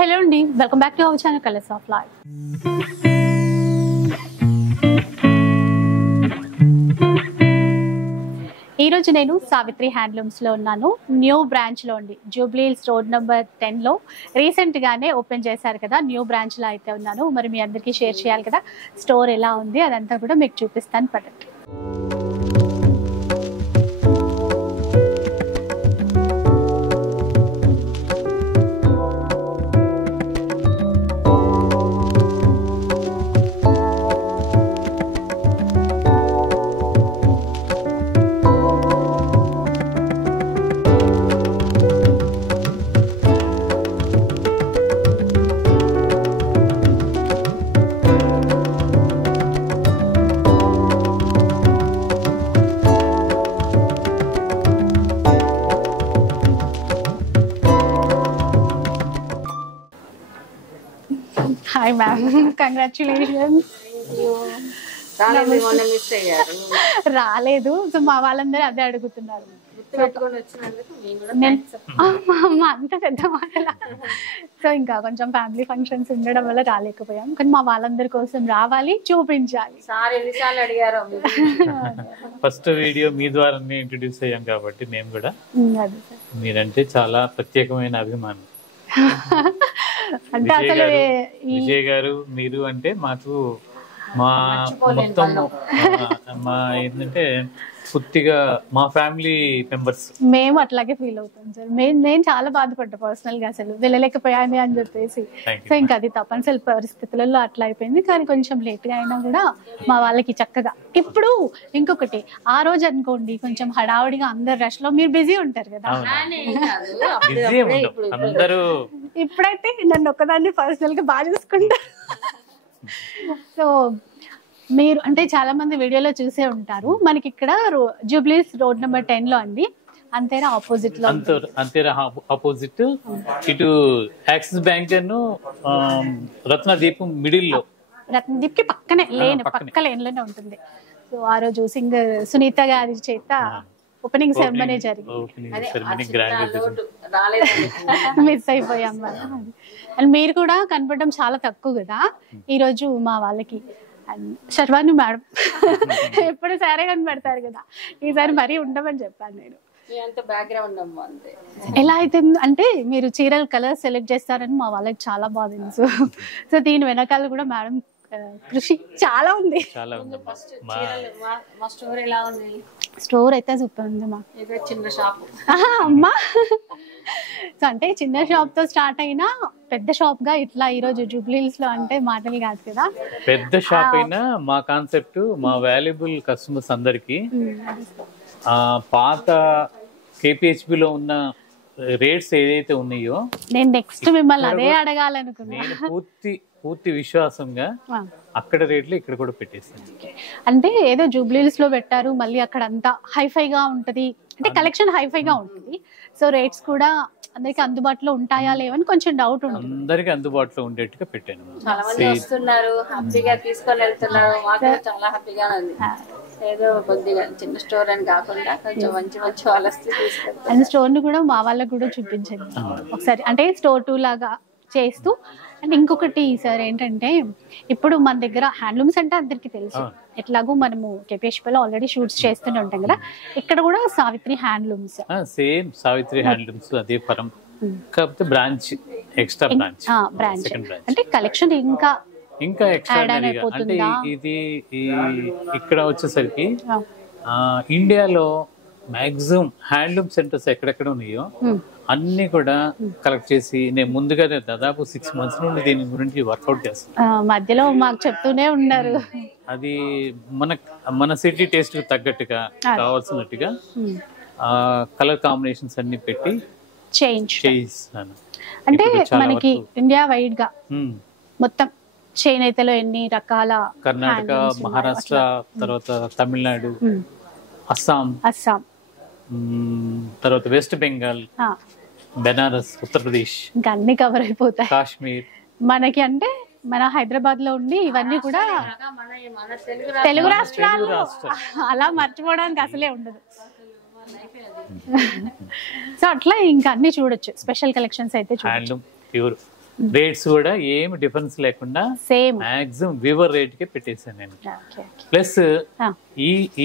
Hello అండి, welcome back to our channel colours of life. ఈరోజు నేను సావిత్రి హ్యాండ్లూమ్స్లో ఉన్నాను. న్యూ బ్రాంచ్లో అండి, జూబ్లీ హిల్స్ రోడ్ నెంబర్ 10లో రీసెంట్గానే ఓపెన్ చేశారు కదా, న్యూ బ్రాంచ్లో అయితే ఉన్నాను. మరి మీ అందరికీ షేర్ చేయాలి కదా స్టోర్ ఎలా ఉంది అదంతా కూడా మీకు చూపిస్తాను పడండి. Hi ma'am, congratulations. రాలేదు, సో మా వాళ్ళందరూ అదే అడుగుతున్నారు. అంత పెద్ద మాటలా? సో ఇంకా కొంచెం ఫ్యామిలీ ఫంక్షన్స్ ఉండడం వల్ల రాలేకపోయాం, కానీ మా వాళ్ళందరి కోసం రావాలి, చూపించాలి. ఫస్ట్ వీడియో మీ ద్వారా ఇంట్రడ్యూస్ అయ్యాం కాబట్టి మేము కూడా మీరంటే చాలా ప్రత్యేకమైన అభిమానం. అంటే అసలు విజయ్ గారు మీరు అంటే మాకు మా మొత్తం మా ఏంటంటే పూర్తిగా మా ఫ్యామిలీ మెంబర్స్. మేము అట్లాగే ఫీల్ అవుతాం సార్. నేను చాలా బాధపడ్డా పర్సనల్ గా, అసలు వెళ్ళలేకపోయాను అని చెప్పేసి. సో ఇంకా అది తప్పనిసరి పరిస్థితులలో అట్లా అయిపోయింది, కానీ కొంచెం లేట్ గా అయినా కూడా మా వాళ్ళకి చక్కగా. ఇప్పుడు ఇంకొకటి, ఆ రోజు అనుకోండి కొంచెం హడావుడిగా అందరు రష్ లో మీరు బిజీ ఉంటారు కదా, ఇప్పుడైతే నన్ను ఒక్కదాన్ని పర్సనల్ గా బాగా చూసుకుంటా. సో మీరు అంటే చాలా మంది వీడియోలో చూసే ఉంటారు, మనకి ఇక్కడ జూబ్లీస్ రోడ్ నెంబర్ 10 లో అండి, అంతేరా ఆపోజిట్ లో. అంతేరా ఆపోజిట్, ఇటు యాక్సిస్ బ్యాంక్ రత్నదీప్ మిడిల్ లో, రత్నదీప్ కి పక్కనే లేన్, పక్క లేన్ లోనే ఉంటుంది. సో ఆ రోజు సింగర్ సునీత గారి చేత ఓపెనింగ్ సెరమనీ జరిగింది, మిస్ అయిపోయాం మనం. అండ్ మీరు కూడా కనపడడం చాలా తక్కువ కదా ఈ రోజు మా వాళ్ళకి. అండ్ శర్వాణి మేడం ఎప్పుడు సరే కనబడతారు కదా, ఈసారి మరీ ఉండమని చెప్పాను నేను. ఎలా అయితే అంటే మీరు చీరల కలర్ సెలెక్ట్ చేస్తారని మా వాళ్ళకి చాలా బాగా తెలుసు. సో దీని వెనకాల కూడా మేడం కృషి చాలా ఉంది. స్టోర్ అయితే సూపర్ ఉంది మా చిన్న షాప్ అమ్మా. సో అంటే చిన్న షాప్ తో స్టార్ట్ అయినా పెద్ద షాప్ గా ఇట్లా ఈ రోజు జూబ్లీ హిల్స్ లో అంటే మాటలు కాదు కదా. పెద్ద షాప్ అయినా మా కాన్సెప్ట్ మా వాల్యుబుల్ కస్టమర్స్ అందరికి పాత KPHB లో ఉన్న రేట్స్ ఏదైతే ఉన్నాయో, నేను నెక్స్ట్ మిమ్మల్ని అదే అడగాలనుకున్నాను. పూర్తి విశ్వాసంగా అక్కడ రేట్లు ఇక్కడ కూడా పెట్టేస్తాను. అంటే ఏదో జూబ్లీ హిల్స్ లో పెట్టారు, మళ్ళీ అక్కడ అంతా హైఫైగా ఉంటది, అంటే కలెక్షన్ హైఫైగా ఉంటుంది. సో రేట్స్ కూడా అందరికి అందుబాటులో ఉంటాయా లేవని కొంచెం డౌట్ ఉంటుంది. అందరికి అందుబాటులో ఉండేట్టుగా పెట్టాను. చాలా మంది వస్తున్నారు, హ్యాపీగా తీసుకొని వెళ్తున్నారు, మాకు చాలా హ్యాపీగా ఉంది. ఏదో కొద్దిగా చిన్న స్టోర్ అని కాకుండా కొంచెం మంచి వాళ్ళు వస్తే తీసుకెళ్తారు. అండ్ స్టోర్ ని కూడా మా వాళ్ళకి కూడా చూపించండి ఒకసారి, అంటే స్టోర్ 2 లాగా చేస్తూ. అండ్ ఇంకొకటి సార్ ఏంటంటే, ఇప్పుడు మన దగ్గర హ్యాండ్లూమ్స్ అంటే అందరికి తెలుసు, ఎట్లాగో మనము KPHBలో ఆల్రెడీ షూట్స్ చేస్తూనే ఉంటాం కదా, ఇక్కడ కూడా Savitri handlooms same Savitri handlooms అదే ఫరం, కాకపోతే బ్రాంచ్ ఎక్స్ట్రా బ్రాంచ్ అంటే కలెక్షన్ ఇంకా ఎక్స్ట్రా. అంటే ఇది ఇక్కడ వచ్చేసరికి ఇండియాలో మాక్సిమం హ్యాండ్లూమ్ సెంటర్స్ ఎక్కడెక్కడ ఉన్నాయో అన్ని కూడా కలెక్ట్ చేసి నేను ముందుగానే దాదాపు 6 months నుండి దీని గురించి వర్కౌట్ చేస్తాను. మధ్యలో మాకు చెప్తూనే ఉన్నారు. అది మన సిటీ టేస్ట్ కు తగ్గట్టుగా కావాల్సినట్టుగా కలర్ కాంబినేషన్స్ అన్ని పెట్టి చేయిస్తాను. అంటే మనకి ఇండియా వైడ్ గా మొత్తం చేనేతలో ఎన్ని రకాల, కర్ణాటక, మహారాష్ట్ర, తర్వాత తమిళనాడు, అస్సాం, తర్వాత వెస్ట్ బెంగాల్, బెనారస్, ఉత్తరప్రదేశ్, ఇంకా అన్ని కవర్ అయిపోతాయి. కాశ్మీర్ మనకి అంటే మన హైదరాబాద్ లో ఉండి ఇవన్నీ కూడా తెలుగు రాష్ట్రాలు అలా మర్చిపోవడానికి అసలే ఉండదు. సో అట్లా ఇంకా అన్ని చూడొచ్చు, స్పెషల్ కలెక్షన్స్ అయితే హ్యాండ్లూమ్ ప్యూర్ రేట్స్ కూడా ఏమి డిఫరెన్స్ లేకుండా సేమ్. మాక్సిమం వీవర్ రేట్ కే పెట్టేశాను నేను. ప్లస్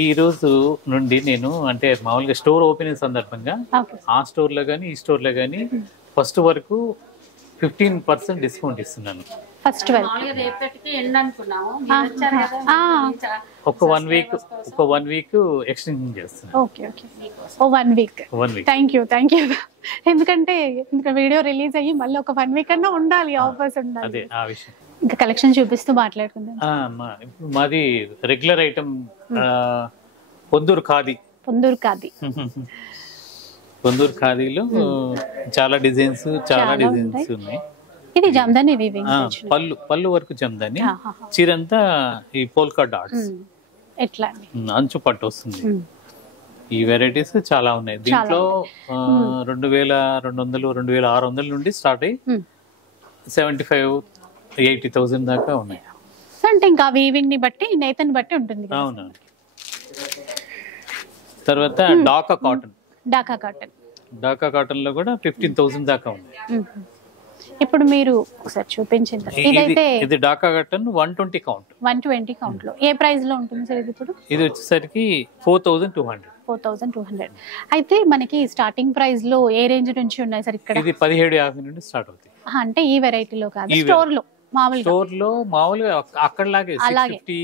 ఈ రోజు నుండి నేను అంటే మామూలుగా స్టోర్ ఓపెనింగ్ సందర్భంగా ఆ స్టోర్ లో గానీ ఈ స్టోర్ లో గానీ ఫస్ట్ వరకు 15% డిస్కౌంట్ ఇస్తున్నాను. ఫస్ట్ ఒక 1 వీక్ ఎక్స్టెన్షన్ చేస్తున్నాను. Okay okay, oh 1 week. Thank you. ఎందుకంటే వీడియో రిలీజ్ అయ్యి మళ్ళీ ఒక 1 వీక్ అన్నా ఉండాలి, ఆఫర్స్ ఉండాలి. అదే ఆ విషయం. ఇంకా కలెక్షన్ చూపిస్తూ మాట్లాడుకుందాం. మాది రెగ్యులర్ ఐటమ్ పొందూరు ఖాదీ. పొందూరు ఖాదీలో చాలా డిజైన్స్ ఉన్నాయి. ఇది జమ్దాని వీవింగ్, పళ్ళు వరకు జమ్దాని, చీరంతా ఈ పోల్కా డాట్స్, ఎట్లా అంచు పట్టు వస్తుంది. ఈ వెరైటీస్ చాలా ఉన్నాయి దీంట్లో. 2200 2600 నుండి స్టార్ట్ అయ్యి 75,000-80,000 దాకా ఉన్నాయి. అంటే ఇంకా వీవింగ్ ని బట్టి నేతని బట్టి ఉంటుంది. అవును. తర్వాత డాకా కాటన్ లో కూడా 15,000 దాకా ఉంది. ఇప్పుడు మీరు ఒకసారి చూపించింది. ఇదైతే ఇది డాకా కాటన్ 120 కౌంట్. 120 కౌంట్ లో ఏ ప్రైస్ లో ఉంటుంది సార్ ఇది? ఇప్పుడు ఇది వచ్చేసరికి 4,200. అయితే మనకి స్టార్టింగ్ ప్రైస్ లో ఏ రేంజ్ నుంచి ఉన్నాయి సార్ ఇక్కడ? ఇది 1750 నుండి స్టార్ట్ అవుతుంది. అంటే ఈ వెరైటీలో కాదు, స్టోర్ లో మామూలుగా అక్కడలాగే 650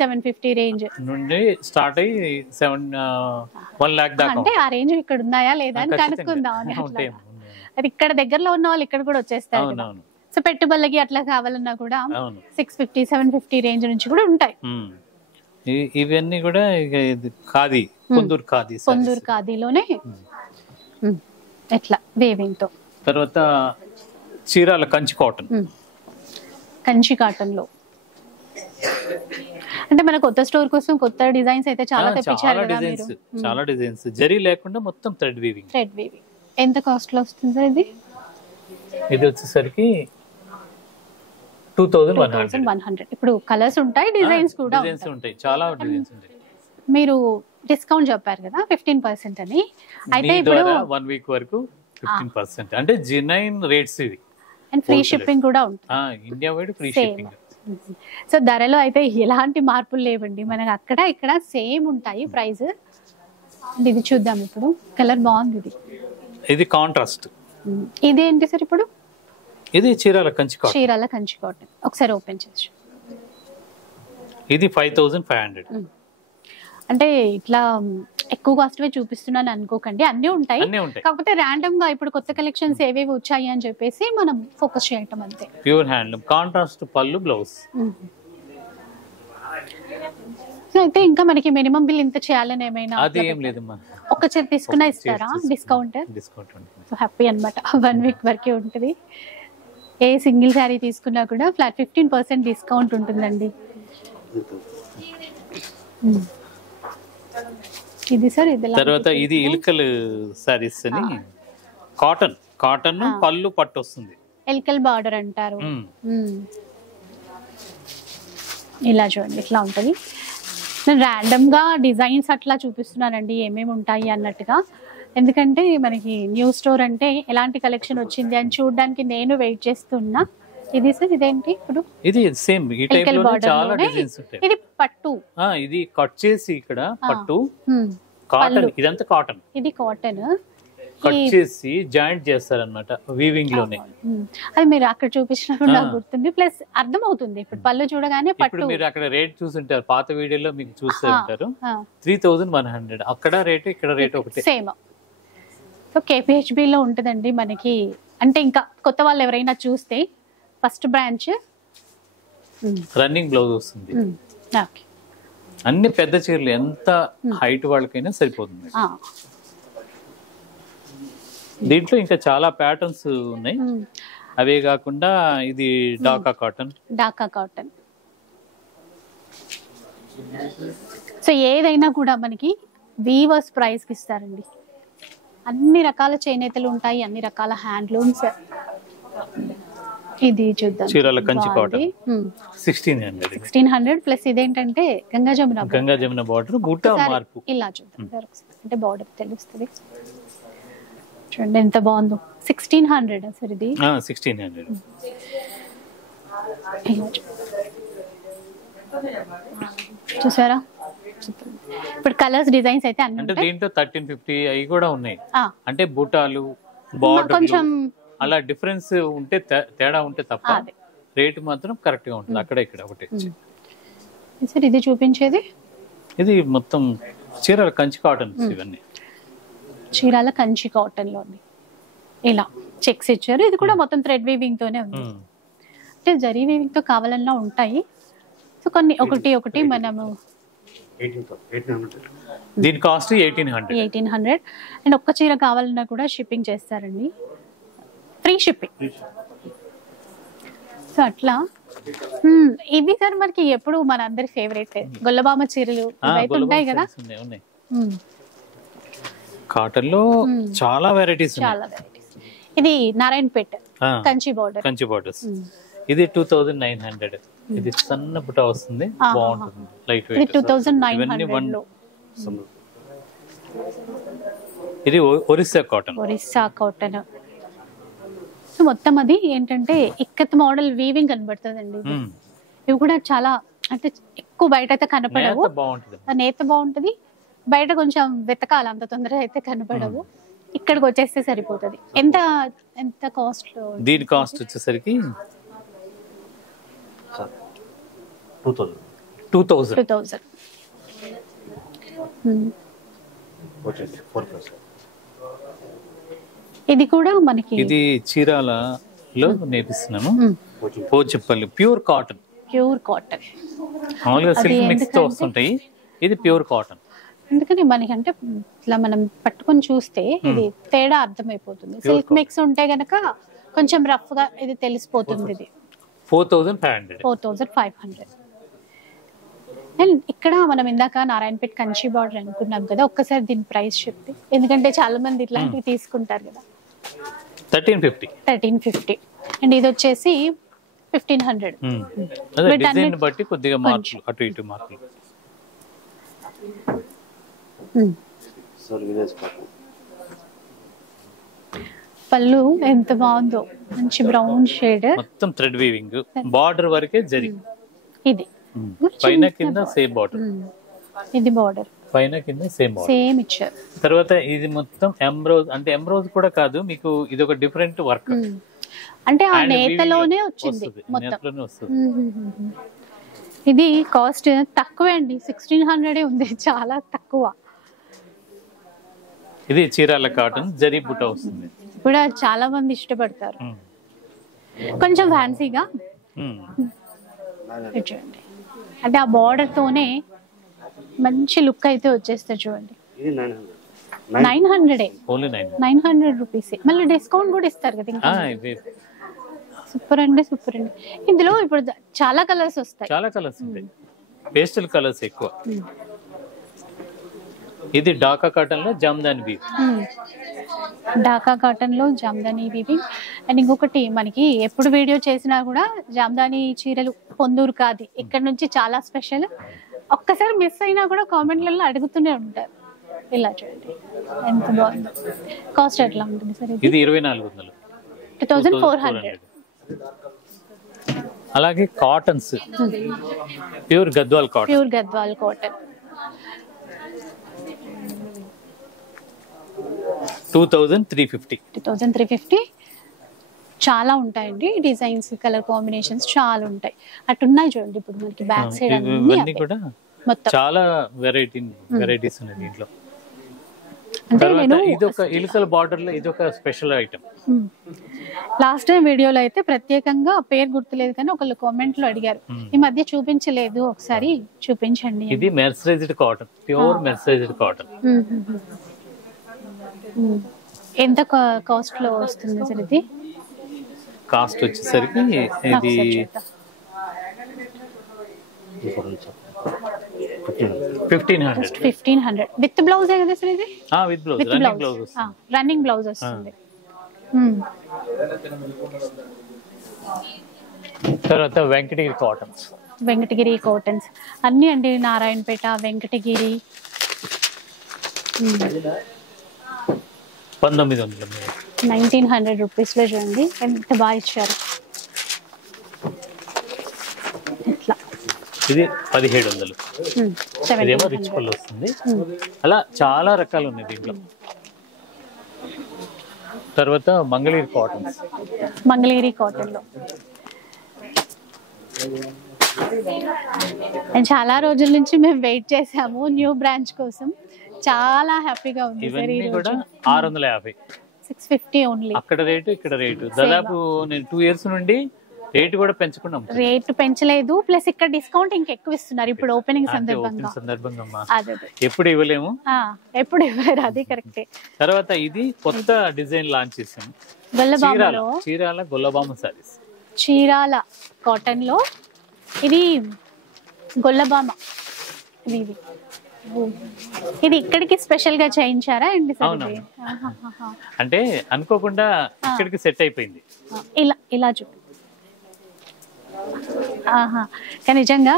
750 రేంజ్ నుండి స్టార్ట్ అయ్యి 1 lakh దాకా. అంటే ఆ రేంజ్ ఇక్కడ ఉన్నాయా లేదా అని కనుక్కుందాం అని. అది ఇక్కడ దగ్గరలో ఉన్న వాళ్ళు ఇక్కడ కూడా వచ్చేస్తారు. సో పెట్టుబడులకి అట్లా కావాలన్నా కూడా 650 750 రేంజ్ నుంచి కూడా ఉంటాయి. ఇవన్నీ కూడా ఖాదీ, పొందూరు ఖాదీలోనే ఎట్లా వేవింగ్ తో. తర్వాత చీరాల కంచి కాటన్ లో అంటే మన కొత్త స్టోర్ కోసం కొత్త డిజైన్స్ అయితే చాలా తెప్పించారు కదా మీరు. చాలా డిజైన్స్ జరీ లేకుండా మొత్తం థ్రెడ్ వీవింగ్. ఎంత కాస్ట్ లో వస్తుంది సార్ ఇది? ఇది వచ్చేసరికి 2100. ఇప్పుడు కలర్స్ ఉంటాయి, డిజైన్స్ కూడా ఉంటాయి, చాలా డిజైన్స్ ఉంటాయి. మీరు డిస్కౌంట్ చెప్పారు కదా 15% అని. అయితే ఇప్పుడు 1 వీక్ వరకు 15%. అంటే G9 రేట్స్ ఇవి. అండ్ ఫ్రీ షిప్పింగ్ కూడా ఉంటుంది. India wide free shipping. So ధరలో అయితే ఎలాంటి మార్పులు లేవండి, మనకు అక్కడ ఇక్కడ సేమ్ ఉంటాయి ప్రైస్. ఇది చూద్దాం ఇప్పుడు. కలర్ బాగుంది. ఇది కాంట్రాస్ట్. ఇదేంటి సార్ ఇప్పుడు? ఇది చీరాల కంచి కాటన్. ఒకసారి ఓపెన్ చేసి. ఇది 5,500. అంటే ఇట్లా ఎక్కువ కాస్ట్ చూపిస్తున్నాను అనుకోకండి, అన్ని ఉంటాయి. కాకపోతే ర్యాండమ్ గా ఇప్పుడు కొత్త కలెక్షన్స్ ఏవేవి వచ్చాయి అని చెప్పేసి మనం ఫోకస్ చేయటం అంతే. ప్యూర్ హ్యాండ్లూమ్, కాంట్రాస్ట్ పళ్ళు, బ్లౌజ్. అయితే ఇంకా మనకి మినిమం బిల్ ఇంత చేయాలని ఏమైనా? అది ఏం లేదమ్మా, ఒక చీర తీసుకున్నా ఇస్తారా డిస్కౌంట్? సో హ్యాపీ అన్నమాట. 1 వీక్ వరకే ఉంటుంది. ఏ సింగిల్ శారీ తీసుకున్నా కూడా ఫ్లాట్ 15% డిస్కౌంట్ ఉంటుందండి. ఇది సార్ ఇది. తర్వాత ఇది ఇల్కల్ సారీస్ అని కాటన్ పళ్ళు పట్టు వస్తుంది. ఎల్కల్ బార్డర్ అంటారు. ఇలా చూడండి ఇట్లా ఉంటది. నేను ర్యాండమ్ గా డిజైన్స్ అట్లా చూపిస్తున్నానండి ఏమేమి ఉంటాయి అన్నట్టుగా. ఎందుకంటే మనకి న్యూ స్టోర్ అంటే ఎలాంటి కలెక్షన్ వచ్చింది అని చూడడానికి నేను వెయిట్ చేస్తున్నా. ఇది సార్ ఇదేంటి ఇప్పుడు? ఇది సేమ్ ఈ టైప్ లో చాలా డిజైన్స్ ఉంటాయి. ఇది పట్టు. ఇది కట్ చేసి ఇక్కడ పట్టు కాటన్. ఇదంతా కాటన్. ఇది కాటన్ కట్ చేసి జాయింట్ చేస్తారన్నమాట వీవింగ్ లోనే. అది మీరు అక్కడ చూపించినప్పుడు నాకు గుర్తుంది, ప్లస్ అర్థం అవుతుంది. ఇప్పుడు పళ్ళు చూడగానే పట్టు. ఇప్పుడు మీరు అక్కడ రేట్ చూసుంటారు, పాత వీడియోలో మీకు చూస్తూ ఉంటారు. 3,100. అక్కడ రేటు ఇక్కడ రేటు ఒకటే, సేమ్. సో KPHB లో ఉంటుందండి మనకి. అంటే ఇంకా కొత్త వాళ్ళు ఎవరైనా చూస్తే ఫస్ట్ బ్రాంచ్. రన్నింగ్ బ్లౌజ్ వస్తుంది. అన్ని పెద్ద చీరలు, ఎంత హైట్ వాళ్ళకైనా సరిపోతుంది. దీంట్లో ఇంకా చాలా ప్యాటర్న్స్ ఉన్నాయి. అవే కాకుండా ఇది డాకా కాటన్. సో ఏదైనా కూడా మనకి వీవర్స్ ప్రైస్ కి ఇస్తారండి. అన్ని రకాల చేనేతలు ఉంటాయి, అన్ని రకాల హ్యాండ్లూమ్స్. ఇది చూద్దాం. చీరాల కంచి కాటన్ 1600 ప్లస్ ఇదేంటంటే గంగా జమున బార్డర్ బూటా మార్పు. ఇలా చూద్దాం అంటే బార్డర్ తెలుస్తుంది. చూడండి ఎంత బాగుందో. 1600 సార్ ఇది. 1600. చూసారా? ఇప్పుడు కలర్స్ డిజైన్స్ అయితే అన్ని అంటే దీంట్లో 1350 అవి కూడా ఉన్నాయి. అంటే బూటాలు బార్డర్ కొంచెం అలా డిఫరెన్స్ ఉంటే తేడా ఉంటే తప్ప రేట్ మాత్రం కరెక్ట్ గా ఉంటుంది. అక్కడ ఇక్కడ ఒకటి. సార్ ఇది చూపించేది ఇది మొత్తం చీరల కంచి కాటన్. ఇవన్నీ చీరాల కంచి కాటన్ లో ఇలా చెక్స్ ఇచ్చారు. ఇది కూడా మొత్తం థ్రెడ్ వీవింగ్ తోనే ఉంది. అంటే జరీ వీవింగ్ తో కావాలన్నా ఉంటాయి. సో కొన్ని ఒకటి ఒకటి మనము దీని కాస్ట్ 1800. అండ్ ఒక్క చీర కావాలన్నా కూడా షిప్పింగ్ చేస్తారండి, ఫ్రీ షిప్పింగ్. సో అట్లా ఇవి సార్ మనకి ఎప్పుడు మన అందరి ఫేవరెట్ గొల్లబామ చీరలు అయితే ఉంటాయి కదా. కాటన్ లో చాలా వెరైటీస్. ఇది నారాయణపేట కంచి బార్డర్స్. ఇది 2900. ఇది సన్న బుట్ట వస్తుంది, బాగుంటుంది, లైట్ వెయిట్. 2900 లో. ఇది ఒరిస్సా కాటన్. సో మొత్తం అది ఏంటంటే ఇక్కత్ మోడల్ వీవింగ్ కనబడుతుందండి. ఇవి కూడా చాలా అంటే ఎక్కువ బయట అయితే కనపడవు. నేత బాగుంటది, బయట కొంచెం వెతకాలి, అంత తొందరగా అయితే కనపడవు. ఇక్కడికి వచ్చేస్తే సరిపోతుంది. ఎంత కాస్ట్? దీని కాస్ట్ వచ్చేసరికి 2000. ఇది కూడా మనకి ఇది చీరాలలో నేర్పిస్తున్నాము. Pochampally pure cotton. మామూలుగా సిల్క్ మిక్స్ తో వస్తుంటాయి, ఇది ప్యూర్ కాటన్. అందుకని మనకి అంటే ఇట్లా మనం పట్టుకొని చూస్తే ఇది తేడా అర్థమైపోతుంది. సిల్క్ మిక్స్ ఉంటే గనక కొంచెం రఫ్ గా ఇది తెలిసిపోతుంది. ఇది 4500. అండ్ ఇక్కడ మనం ఇందాక నారాయణపేట కంచి బార్డర్ అనుకున్నాం కదా, ఒక్కసారి దీని ప్రైస్ చెప్తే, ఎందుకంటే చాలా మంది ఇట్లాంటివి తీసుకుంటారు కదా. 1350. అండ్ ఇది వచ్చేసి 1500. డిజైన్ బట్టి కొద్దిగా మార్కులు అటు ఇటు మార్కులు. పళ్ళు ఎంత బాగుందో, మంచి బ్రౌన్ షేడ్, మొత్తం థ్రెడ్ వీవింగ్, బార్డర్ వరకే జరీ. ఇది పైన కింద సేమ్ బార్డర్. ఇది బార్డర్ పైన కింద సేమ్ ఇచ్చారు. తర్వాత ఇది మొత్తం ఎంబ్రోజ్, అంటే ఎంబ్రోజ్ కూడా కాదు మీకు, ఇది ఒక డిఫరెంట్ వర్క్. అంటే ఆ నేతలోనే వచ్చింది మొత్తం. ఇది కాస్ట్ తక్కువే అండి, 1600 ఉంది, చాలా తక్కువ. ఇది చీరాల కాటన్ జరీ బుట్ట వస్తుంది. కూడా చాలా మంది ఇష్టపడతారు, కొంచెం ఫ్యాన్సీగా. చూడండి, అంటే ఆ బార్డర్ తోనే మంచి లుక్ అయితే వచ్చేస్తుంది. చూడండి, 900 రూపీస్. మళ్ళీ డిస్కౌంట్ కూడా ఇస్తారు కదా. ఇంకా సూపర్ అండి. ఇందులో ఇప్పుడు చాలా కలర్స్ వస్తాయి. ఉంటాయి, పేస్టల్ కలర్స్ ఎక్కువ. ఇది ఢాకా కాటన్ లో జామ్దాని వీవింగ్. అండ్ ఇంకొకటి మనకి ఎప్పుడు వీడియో చేసినా కూడా జామ్దాని చీరలు పొందూరు కాదు, ఇక్కడ నుంచి చాలా స్పెషల్. ఒక్కసారి మిస్ అయినా కూడా కామెంట్లలో అడుగుతూనే ఉంటారు. ఇలా చూడండి ఎంత బాగుంది. కాస్ట్ ఎట్లా ఉంటుంది సార్? ఇది 2400. 2400. అలాగే కాటన్స్ ప్యూర్ గద్వాల్ కాటన్. 2350. చాలా ఉంటాయండి డిజైన్స్, కలర్ కాంబినేషన్స్ చాలా ఉంటాయి. అట్టున్నాయి చూడండి. ఇప్పుడు మనకి బ్యాక్ సైడ్ అన్ని కూడా చాలా వెరైటీస్ ఉన్నాయి దీంట్లో. ఇది ఒక ఇలుకల బార్డర్ లో ఇది ఒక స్పెషల్ ఐటమ్. లాస్ట్ టైం వీడియోలో అయితే ప్రత్యేకంగా పేరు గుర్తులేదు, కానీ ఒకళ్ళు కామెంట్ లో అడిగారు, ఈ మధ్య చూపించలేదు, ఒకసారి చూపించండి. ఇది mercerised cotton, pure mercerised cotton. ఎంత కాస్ట్ లో వస్తుంది సార్ ఇది? కాస్ట్ వచ్చేసరికి ఇది 1500 విత్ బ్లౌజ్ కదా సార్ ఇది? విత్ బ్లౌజ్, రన్నింగ్ బ్లౌజ్ వస్తుంది. తర్వాత వెంకటగిరి కాటన్స్ అన్ని అండి, నారాయణపేట, వెంకటగిరి. 1900. 1900 రూపీస్ లో చూడండి ఎంత బాగా ఇచ్చారు. ఇట్లా ఇది 1700. ఇదేమో రిచ్ పళ్ళు వస్తుంది. అలా చాలా రకాలు ఉన్నాయి దీంట్లో. తర్వాత మంగళగిరి కాటన్స్. మంగళగిరి కాటన్ లో చాలా రోజుల నుంచి మేము వెయిట్ చేసాము న్యూ బ్రాంచ్ కోసం. చాలా హ్యాపీగా ఉంది సార్. ఇవన్నీ కూడా 650. 650 ఓన్లీ. అక్కడ రేటు ఇక్కడ రేటు దాదాపు నేను 2 years నుండి రేటు కూడా పెంచకుండా రేటు పెంచలేదు. ప్లస్ ఇక్కడ డిస్కౌంట్ ఇంకెక్కువ ఇస్తున్నారు ఇప్పుడు ఓపెనింగ్ సందర్భంగా. అదే ఎప్పుడు ఇవ్వలేము, ఎప్పుడు ఇవ్వలేరు, అది కరెక్టే. తర్వాత ఇది కొత్త డిజైన్ లాంచ్ చేసాము. చీరాల గొల్లబామ సారీస్. చీరాల కాటన్ లో ఇది గొల్లబామ. ఇది ఇక్కడికి స్పెషల్ గా చేయించారా అండి? అంటే అనుకోకుండా ఇక్కడికి సెట్ అయిపోయింది. ఇలా ఇలా చూడు. కానీ నిజంగా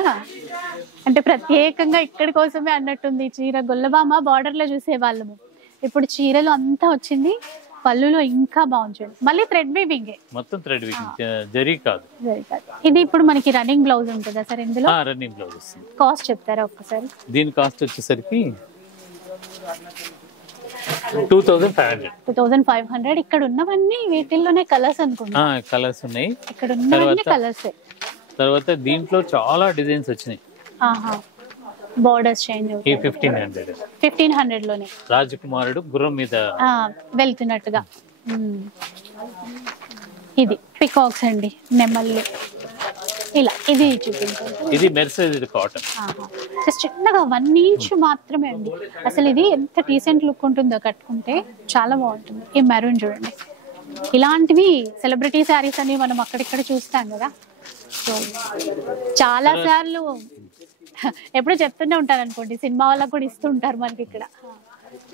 అంటే ప్రత్యేకంగా ఇక్కడి కోసమే అన్నట్టుంది. చీర గొల్లబామ బార్డర్ లో చూసే వాళ్ళము, ఇప్పుడు చీరలు అంతా వచ్చింది. పళ్ళులో ఇంకా బాగుంటుంది. మళ్ళీ థ్రెడ్ వీవింగ్, మొత్తం థ్రెడ్ వీవింగ్, జరీ కాదు. ఇది ఇప్పుడు మనకి రన్నింగ్ బ్లౌజ్ ఉంటుందా సార్ ఇందులో? రన్నింగ్ బ్లౌజ్ వస్తుంది. కాస్ట్ చెప్తారా ఒక్కసారి? దీని కాస్ట్ వచ్చేసరికి 2500. ఇక్కడ ఉన్నవన్నీ వీటిల్లోనే కలర్స్ అనుకుంటా. కలర్స్ ఉన్నాయి ఇక్కడ ఉన్నవన్నీ కలర్స్. తర్వాత దీంట్లో చాలా డిజైన్స్ వచ్చినాయి. బోర్డర్స్ చేంజ్ అవుతాయి. 1500 లోనే రాజకుమారుడు గుర్రం మీద వెళ్తున్నట్టుగా. ఇది పికాక్స్ అండి, నెమళ్ళు ఇలా. ఇది చూపించండి. ఇది మెర్సరైజ్డ్ కాటన్. జస్ట్ చిన్నగా 1 ఇంచ్ మాత్రమే అండి. అసలు ఇది ఎంత డీసెంట్ లుక్ ఉంటుందో కట్టుకుంటే, చాలా బాగుంటుంది. ఈ మెరూన్ చూడండి. ఇలాంటివి సెలబ్రిటీ శారీస్ అని మనం అక్కడిక్కడ చూస్తాం కదా. సో చాలా సార్లు ఎప్పుడు చెప్తూనే ఉంటారు అనుకోండి, సినిమా వాళ్ళకు కూడా ఇస్తూ ఉంటారు మనకి ఇక్కడ.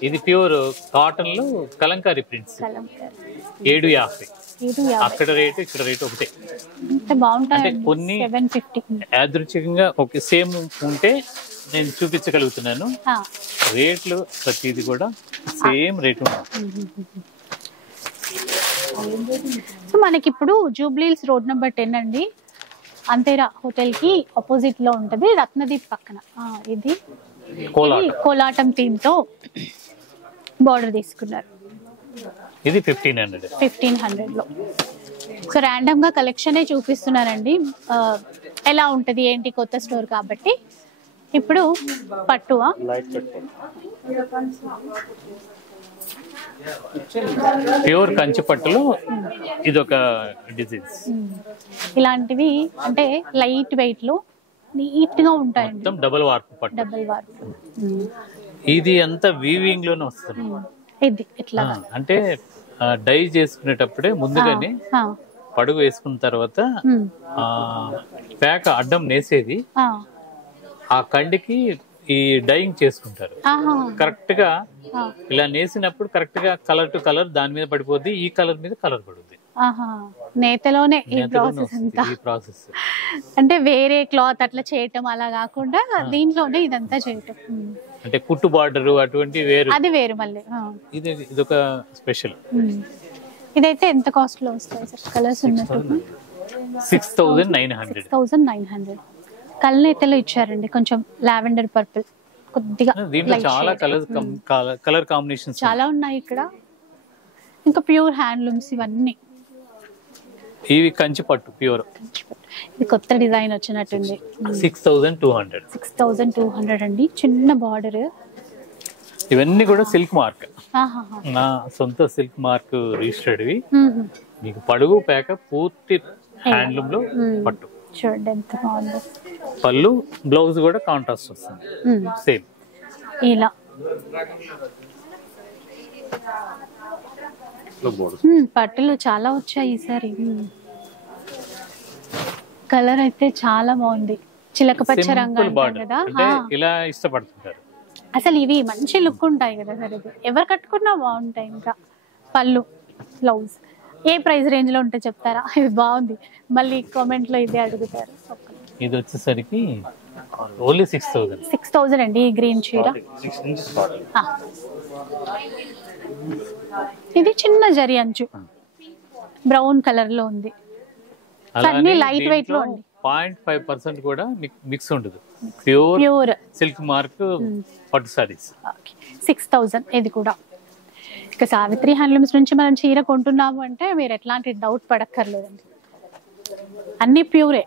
ఇది ప్యూర్ కాటన్ లో కలంకారీ ప్రింట్స్. 750. అక్కడ రేటు ఇక్కడ రేటు ఒకటే. బాగుంటాయి. కొన్ని 750 యాదృచ్ఛికంగా ఒక సేమ్ ఉంటే నేను చూపించగలుగుతున్నాను. రేట్లు ప్రతిది కూడా సేమ్ రేటు. సో మనకి ఇప్పుడు జూబ్లీహిల్స్ రోడ్ నెంబర్ 10 అండి, అంతేరా హోటల్ కి ఆపోజిట్ లో ఉంటది, రత్నదీప్ పక్కన. ఇది కోలాటం థీమ్ తో బార్డర్ తీసుకున్నారు. ఇది 1500 లో. సో ర్యాండమ్ గా కలెక్షన్ చూపిస్తున్నారండి, ఎలా ఉంటది ఏంటి, కొత్త స్టోర్ కాబట్టి. ఇప్పుడు పట్టువా ప్యూర్ కంచి పట్టులో ఇదొక డిజైన్స్. ఇలాంటివి అంటే లైట్ వెయిట్ లో నీట్ గా ఉంటాయండి. మొత్తం డబుల్ వార్ప్ పట్టు. Double warp. ఇది అంతా వీవింగ్ లోనే వస్తుంది. ఇది ఇట్లా అంటే డై చేసుకునేటప్పుడే ముందుగానే పడుగు వేసుకున్న తర్వాత ప్యాక్ అడ్డం నేసేది ఆ కండికి ఈ డైయింగ్ చేసుకుంటారు. కరెక్ట్ గా ఇలా నేసినప్పుడు కరెక్ట్ గా కలర్ టు కలర్ దాని మీద పడిపోద్ది, ఈ కలర్ మీద కలర్ పడుద్ది. నేతలోనే ఈ ప్రాసెస్ అంటే వేరే క్లాత్ అట్లా చేయటం అలా కాకుండా దీంట్లోనే ఇదంతా చేయటం. అంటే కుట్టు బార్డర్ అటువంటి వేరు, అది వేరు మళ్ళీ. ఇదొక స్పెషల్. ఇదైతే ఎంత కాస్ట్ లో వస్తాయి సార్? కలర్స్ ఉన్నట్టు 6900. కళ్ళనేతలో ఇచ్చారండి, కొంచెం లావెండర్ పర్పుల్ కొద్దిగా. దీంట్లో చాలా కలర్ కాంబినేషన్స్ చాలా ఉన్నాయి ఇక్కడ. ఇంకా ప్యూర్ హ్యాండ్లూమ్స్ ఇవన్నీ. ఇవి కంచి పట్టు ప్యూర్. ఇది కొత్త డిజైన్ వచ్చినట్టుంది. 6200 అండి, చిన్న బార్డర్. ఇవన్నీ కూడా సిల్క్ మార్క్, నా సొంత సిల్క్ మార్క్ రిజిస్టర్డ్. మీకు పడుగు ప్యాక పూర్తి హ్యాండ్లూమ్ లో పట్టు. చూడండి ఎంత బాగుందో. పళ్ళు బ్లౌజ్ కూడా కాంట్రాస్ట్ వస్తుంది సేమ్ ఇలా. పట్టులు చాలా వచ్చాయి ఈసారి. కలర్ అయితే చాలా బాగుంది, చిలక పచ్చ రంగు కదా. ఇలా ఇష్టపడుతుంటారు. అసలు ఇవి మంచి లుక్ ఉంటాయి కదా సార్, ఇది ఎవరు కట్టుకున్నా బాగుంటాయి. ఇంకా పళ్ళు బ్లౌజ్ ఏ ప్రైస్ రేంజ్ లో ఉంటే చెప్తారా? ఇది బాగుంది, మళ్ళీ కామెంట్ లో ఇదే అడుగుతారు. ఇది వచ్చేసరికి ఓన్లీ 6000 అండి. ఈ గ్రీన్ చీర ఇది చిన్న జరి అంచు బ్రౌన్ కలర్ లో ఉంది. అన్ని లైట్ వెయిట్ లో ఉంది. 0.5% కూడా మిక్స్ ఉండదు. ప్యూర్ సిల్క్ మార్క్ పట్టు సారీస్. 6000 ఇది కూడా. ఇక సావిత్రి హ్యాండ్లూమ్స్ నుంచి మనం చీర కొంటున్నాము అంటే మీరు ఎట్లాంటి డౌట్ పడక్కర్లేదండి. అన్ని ప్యూరే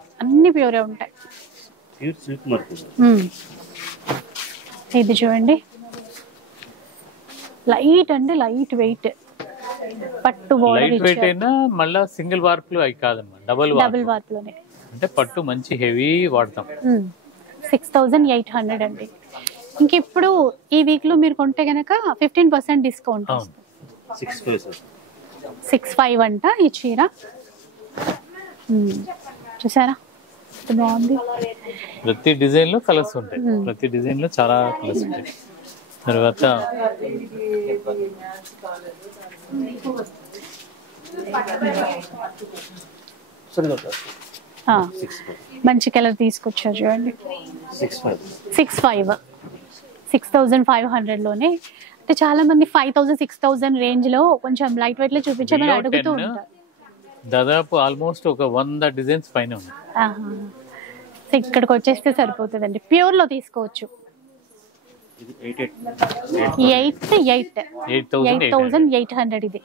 ఉంటాయి. ఇది చూడండి లైట్ అంటే లైట్ వెయిట్ పట్టు లైట్ వెయిట్ అయినా మళ్ళీ సింగిల్ వార్ప్ లో అవి కాదమ్మా, డబుల్ వార్ప్ లోనే. అంటే పట్టు మంచి హెవీ వాడతాం. 6800 అండి. ఇంక ఇప్పుడు ఈ వీక్ లో మీరు కొంటే గనక 15% డిస్కౌంట్. 65 అంట ఈ చీర. చూసారా బాగుంది. ప్రతి డిజైన్ లో కలర్స్ ఉంటాయి. ప్రతి డిజైన్ లో చాలా కలర్స్ ఉంటాయి. తర్వాత మంచి కలర్ తీసుకొచ్చారు చూడండి. 6500 లోనే. అంటే చాలా మంది 5000 6000 రేంజ్ లో కొంచెం లైట్ వెయిట్ లో చూపించమని అడుగుతూ ఉంటారు. దాదాపు ఆల్మోస్ట్ ఒక 100 డిజైన్స్ పైన ఉన్నాయి. ఇక్కడికి వచ్చేస్తే సరిపోతుందండి. ప్యూర్ లో తీసుకోవచ్చు. 8800 ఇది.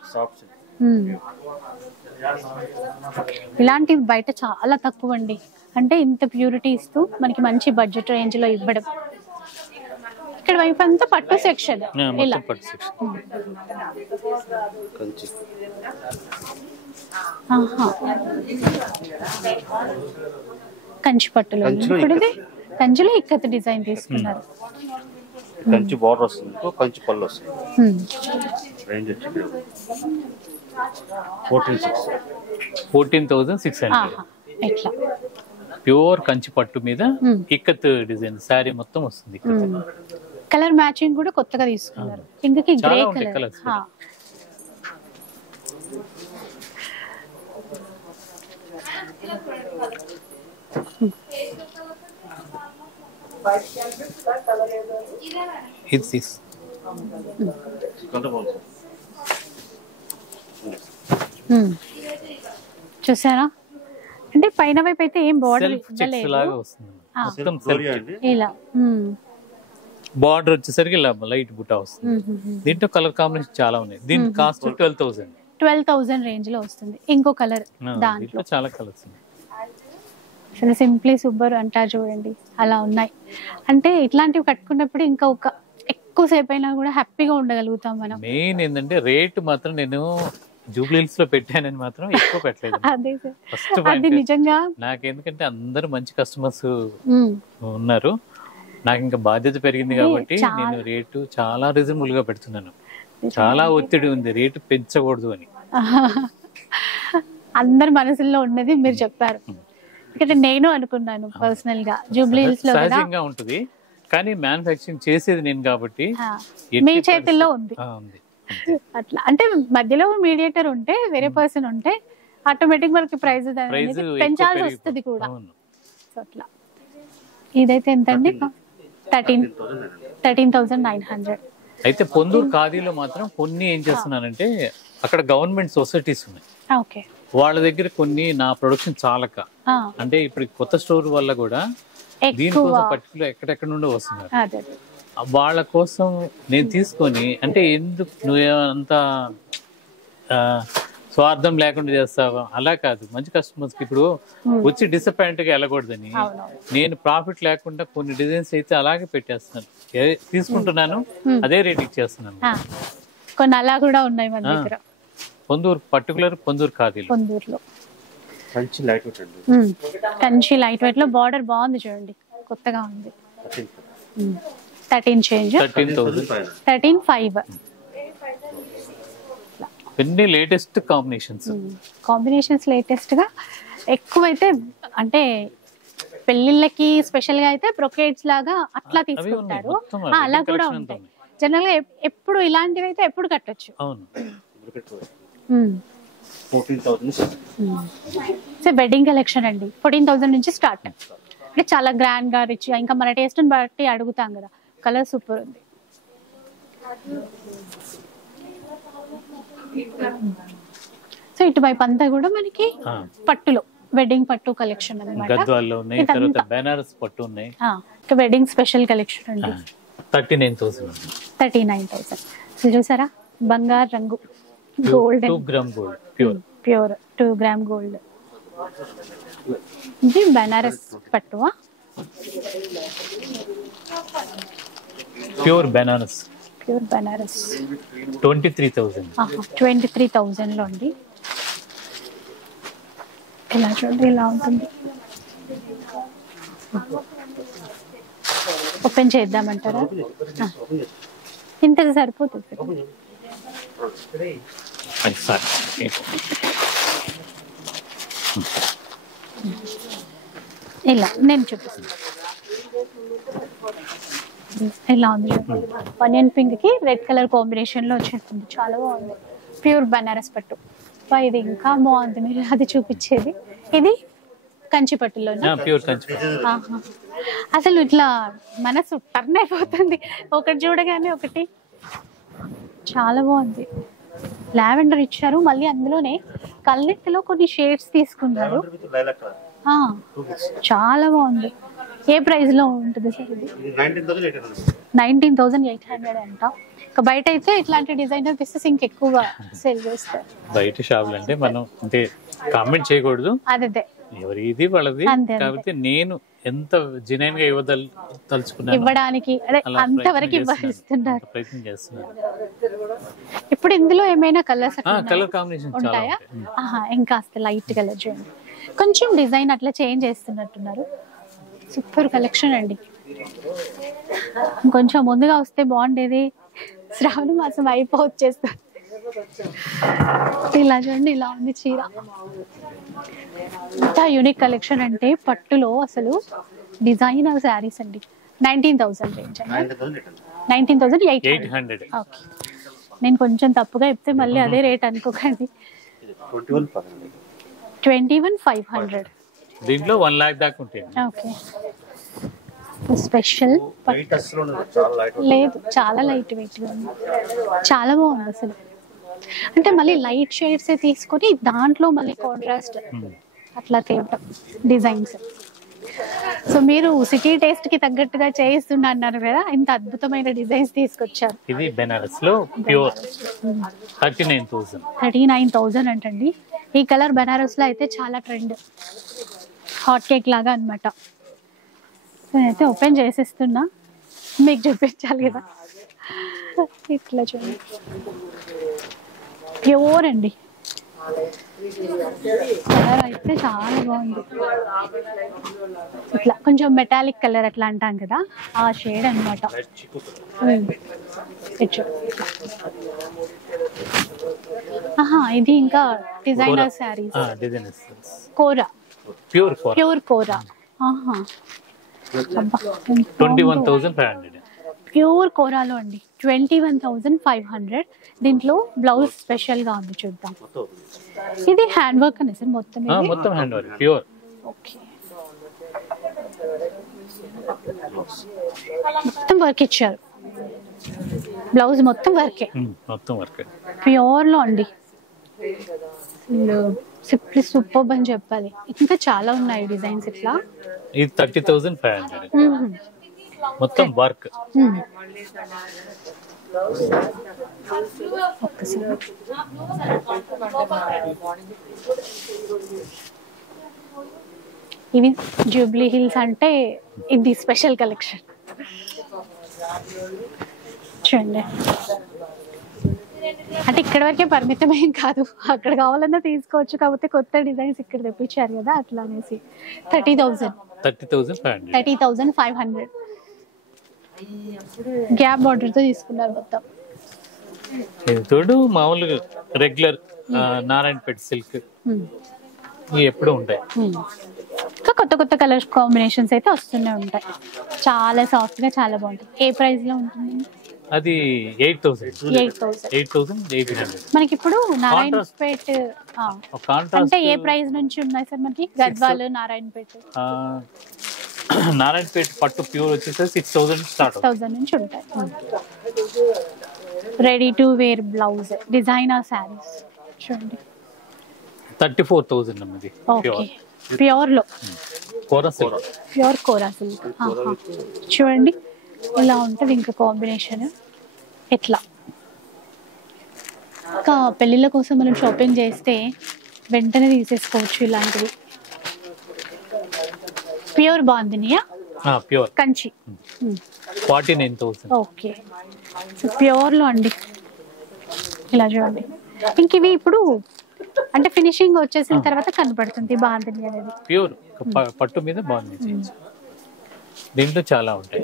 ఇలాంటివి బయట చాలా తక్కువ అండి. అంటే ఇంత ప్యూరిటీ ఇస్తూ మనకి మంచి బడ్జెట్ రేంజ్ లో ఇవ్వడం. ఇక్కడ వైపు అంతా పట్టు సెక్షన్. ఇలా కంచి పట్టులో ఇప్పుడు ఇది కంచిలో ఇక్కత్ డిజైన్ తీసుకున్నారు. కంచి బోర్డర్ వస్తుంది, కంచి పళ్ళు వస్తుంది. రేంజ్ వచ్చి 14,600. ఇట్లా ప్యూర్ కంచి పట్టు మీద ఇక్కత్ డిజైన్ సారీ మొత్తం వస్తుంది. కలర్ మ్యాచింగ్ కూడా కొత్తగా తీసుకున్నారు. ఇంకకి గ్రే కలర్. చూసారా అంటే పైన వైపు అయితే ఏం బార్డర్ ఇలా బార్డర్ వచ్చేసరికి ఇలా లైట్ బుటా వస్తుంది. దీంట్లో కలర్ కాంబినేషన్ చాలా ఉన్నాయి. దీని కాస్ట్ 12,000 రేంజ్ లో వస్తుంది. ఇంకో కలర్ దాంట్లో చాలా కలర్స్ ఉన్నాయి. అసలు సింప్లీ సూపర్ అంటారు చూడండి, అలా ఉన్నాయి. అంటే ఇట్లాంటివి కట్టుకున్నప్పుడు ఇంకా ఒక ఎక్కువసేపు అయినా కూడా హ్యాపీగా ఉండగలుగుతాం మనం. మెయిన్ ఏంటంటే రేట్ మాత్రం నేను జూబ్లీహిల్స్ లో పెట్టానని మాత్రం ఎక్కువ పెట్టలేదు. అది నిజంగా నాకు ఎందుకంటే అందరూ మంచి కస్టమర్స్ ఉన్నారు. నాకు ఇంకా బాధ్యత పెరిగింది కాబట్టి నేను రేటు చాలా రీజనబుల్ గా పెడుతున్నాను. చాలా ఒత్తిడి ఉంది రేటు పెంచకూడదు అని. అందరి మనసుల్లో ఉన్నది మీరు చెప్పారు. ఎందుకంటే నేను అనుకున్నాను పర్సనల్ గా జూబ్లీహిల్స్ లో సహజంగా ఉంటుంది, కానీ మ్యానుఫ్యాక్చరింగ్ చేసేది నేను కాబట్టి మీ చేతుల్లో ఉంది. అట్లా అంటే మధ్యలో మీడియేటర్ ఉంటే వేరే పర్సన్ ఉంటే ఆటోమేటిక్ మనకి ప్రైస్ పెంచాల్సి వస్తుంది కూడా. అట్లా ఇదైతే ఎంతండి? 13,900. అయితే పొందూరు ఖాదీలో మాత్రం కొన్ని ఏం చేస్తున్నానంటే అక్కడ గవర్నమెంట్ సొసైటీస్ ఉన్నాయి. వాళ్ళ దగ్గర కొన్ని నా ప్రొడక్షన్ చాలక, అంటే ఇప్పుడు కొత్త స్టోర్ వల్ల కూడా దీనికోసం పర్టికులర్ ఎక్కడెక్కడ నుండి వస్తున్నారు. వాళ్ళ కోసం నేను తీసుకొని, అంటే ఎందుకు నువ్వేమంత స్వార్థం లేకుండా చేస్తావా, అలా కాదు. మంచి కస్టమర్స్ కి ఇప్పుడు వచ్చి డిసప్పాయింట్ గా వెళ్ళకూడదని నేను ప్రాఫిట్ లేకుండా కొన్ని డిజైన్స్ అయితే అలాగే పెట్టేస్తున్నాను, తీసుకుంటున్నాను, అదే రేట్ ఇచ్చేస్తున్నాను. కొన్ని అలా కూడా ఉన్నాయి మన దగ్గర. పొందూరు పర్టికులర్ పొందూరు ఖాదీలో పొందూరులో కంచి లైట్ వెయిట్ అండి. కంచి లైట్ వెయిట్ లో బార్డర్ బాగుంది చూడండి, కొత్తగా ఉంది. 13 చేంజ్ 13,500. అన్ని లేటెస్ట్ కాంబినేషన్స్ లేటెస్ట్ గా ఎక్కువైతే, అంటే పెళ్లిళ్ళకి స్పెషల్ గా అయితే బ్రొకేట్స్ లాగా అట్లా తీసుకుంటారు. అలా కూడా ఉంటాయి. జనరల్ గా ఎప్పుడు ఇలాంటివి అయితే ఎప్పుడు కట్టొచ్చు. సో వెడ్డింగ్ కలెక్షన్ అండి 14,000 నుంచి స్టార్ట్. అంటే చాలా గ్రాండ్ గా రిచ్, ఇంకా మన టేస్ట్ ని బట్టి అడుగుతాం కదా. కలర్ సూపర్ ఉంది. సో ఇటువైపు అంతా కూడా మనకి పట్టులో వెడ్డింగ్ పట్టు కలెక్షన్ అన్నమాట. గద్వాల్లో ఉన్నాయి, తర్వాత బెనారస్ పట్టు ఉన్నాయి. వెడ్డింగ్ స్పెషల్ కలెక్షన్ అండి. 39,000. 39,000. సో చూసారా బంగారు రంగు gold, 2 gram gold pure 2 gram gold. ఇది బెనారస్ పట్టు, ప్యూర్ బెనారస్ 23,000. 23,000 లో అండి. ఇలా చూడండి, ఇలా ఉంటుంది. ఓపెన్ చేద్దామంటారా? ఇంతకు సరిపోతుంది. ఇలా నేను చూపిస్తాను. ఇలా ఉంది, ఆనియన్ పింక్ కి రెడ్ కలర్ కాంబినేషన్ లో వచ్చేస్తుంది. చాలా బాగుంది. ప్యూర్ బనారస్ పట్టు. ఇది ఇంకా బాగుంది. మీరు అది చూపించేది ఇది కంచి పట్టులో ప్యూర్ కంచి పట్టు. అసలు ఇట్లా మనసు టర్న్ అయిపోతుంది ఒకటి చూడగానే. ఒకటి చాలా బాగుంది. లావెండర్ ఇచ్చారు, మళ్ళీ అందులోనే కల్లెత్తిలో కొన్ని షేడ్స్ తీసుకున్నారు. చాలా బాగుంది. ఏ ప్రైస్ లో ఉంటుంది సార్ ఇది? 19,800 అంట. బయట అయితే ఇట్లాంటి డిజైనర్ పీసెస్ ఇంకెక్కువగా సేల్ చేస్తారు. బయట షాపులు అంటే మనం అంటే కామెంట్ చేయకూడదు, అదే ఎవరి ఇది వాళ్ళది. కాబట్టి నేను ఎంత జెన్యూన్ గా ఇవ్వదలుచుకున్నాను, ఇవ్వడానికి అంతవరకు ఇస్తున్నారు, ప్రయత్నం చేస్తున్నారు. ఇప్పుడు ఇందులో ఏమైనా కలర్స్ కలర్ కాంబినేషన్ ఉంటాయా? ఇంకా లైట్ కలర్ చూడండి, కొంచెం డిజైన్ అట్లా చేంజ్ చేస్తున్నట్టున్నారు. సూపర్ కలెక్షన్ అండి. కొంచెం ముందుగా వస్తే బాగుండేది, శ్రావణ మాసం వచ్చేస్తుంది. ఇలా చూడండి, ఇలా ఉంది చీర. ఇంత యూనిక్ కలెక్షన్ అంటే పట్టులో అసలు డిజైనర్ శారీస్ అండి. 19,000 రేంజ్. 19,800. ఓకే, నేను కొంచెం తప్పుగా చెప్తే మళ్ళీ అదే రేట్ అనుకోకండి. 21,500. దీంట్లో 1 lakh దాకా ఉంటాయి. ఓకే, స్పెషల్ లేదు, చాలా లైట్ వెయిట్ గా ఉంది. చాలా బాగుంది అసలు. అంటే మళ్ళీ లైట్ షేడ్స్ తీసుకొని దాంట్లో మళ్ళీ కాంట్రాస్ట్ అట్లా తేవటం డిజైన్స్. సో మీరు సిటీ టేస్ట్ కి తగ్గట్టుగా చేయిస్తున్నారు కదా, ఇంత అద్భుతమైన డిజైన్స్ తీసుకొచ్చారు. ఇది బెనారస్ లో ప్యూర్ 39,000. 39,000 అంటండి. ఈ కలర్ బెనారస్ లో అయితే చాలా ట్రెండ్, హాట్ కేక్ లాగా అనమాట. నేనైతే ఓపెన్ చేసేస్తున్నా, మీకు చూపించాలి కదా. ఇట్లా చూడండి, ప్యూర్ అండి. కలర్ అయితే చాలా బాగుంది. ఇట్లా కొంచెం మెటాలిక్ కలర్ అట్లా అంటాం కదా, ఆ షేడ్ అనమాట. ఇది ఇంకా డిజైనర్ శారీస్, కోరా, ప్యూర్ కోరా. 21,500. ప్యూర్ కోరాలో అండి 21,500. దీంట్లో బ్లౌజ్ స్పెషల్ గా ఉంది, చూద్దాం. ఇది హ్యాండ్ వర్క్ అని సార్ మొత్తం? మొత్తం హ్యాండ్ వర్క్, ప్యూర్. ఓకే, మొత్తం వర్క్ ఇచ్చారు. బ్లౌజ్ మొత్తం వర్కే, మొత్తం వర్క్ ప్యూర్ లో అండి. సింప్లీ సూపర్ అని చెప్పాలి. ఇంకా చాలా ఉన్నాయి డిజైన్స్ ఇట్లా. ఇది 30,500. మొత్తం వర్క్. ఇవి జూబ్లీ హిల్స్ అంటే ఇది స్పెషల్ కలెక్షన్ చూడండి. అంటే ఇక్కడ వరకే పరిమితం ఏం కాదు, అక్కడ కావాలన్నా తీసుకోవచ్చు. కాకపోతే కొత్త డిజైన్స్ ఇక్కడ తెప్పించారు కదా, అట్లా అనేసి. 30,500. గ్యాప్ బార్డర్ తో తీసుకున్నారు మొత్తం. తోడు మామూలుగా రెగ్యులర్ నారాయణపేట సిల్క్ ఎప్పుడు ఉంటాయి. ఇంకా కొత్త కొత్త కలర్ కాంబినేషన్స్ అయితే వస్తూనే ఉంటాయి. చాలా సాఫ్ట్ గా చాలా బాగుంటుంది. ఏ ప్రైస్ లో ఉంటుంది? అది 8,800. మనకి ఇప్పుడు నారాయణపేట అంటే ఏ ప్రైస్ నుంచి ఉన్నాయి సార్ మనకి? గద్వాల్, నారాయణపేట. నారాయణపేట పట్టు ప్యూర్ వచ్చేసి 6,000 స్టార్ట్, 6,000 నుంచి ఉంటాయి. Ready to wear blouse designer sarees చూడండి. 34,000 అన్నది ఓకే, ప్యూర్ లో Kora silk. Pure Kora silk. చూడండి ఇలా ఉంటుంది ఇంకా కాంబినేషన్. ఎట్లా ఇంకా పెళ్ళిళ్ళ కోసం మనం షాపింగ్ చేస్తే వెంటనే తీసేసుకోవచ్చు ఇలాంటివి. ప్యూర్ బాందినియా, pure Kanchi. 49,000. Okay, so pure లో అండి. ఇలా చూడండి. ఇంక ఇవి ఇప్పుడు అంటే ఫినిషింగ్ వచ్చేసిన తర్వాత కనపడుతుంది బాందిని అనేది. ప్యూర్ పట్టు మీద బాగుంది. దీంట్లో చాలా ఉంటాయి.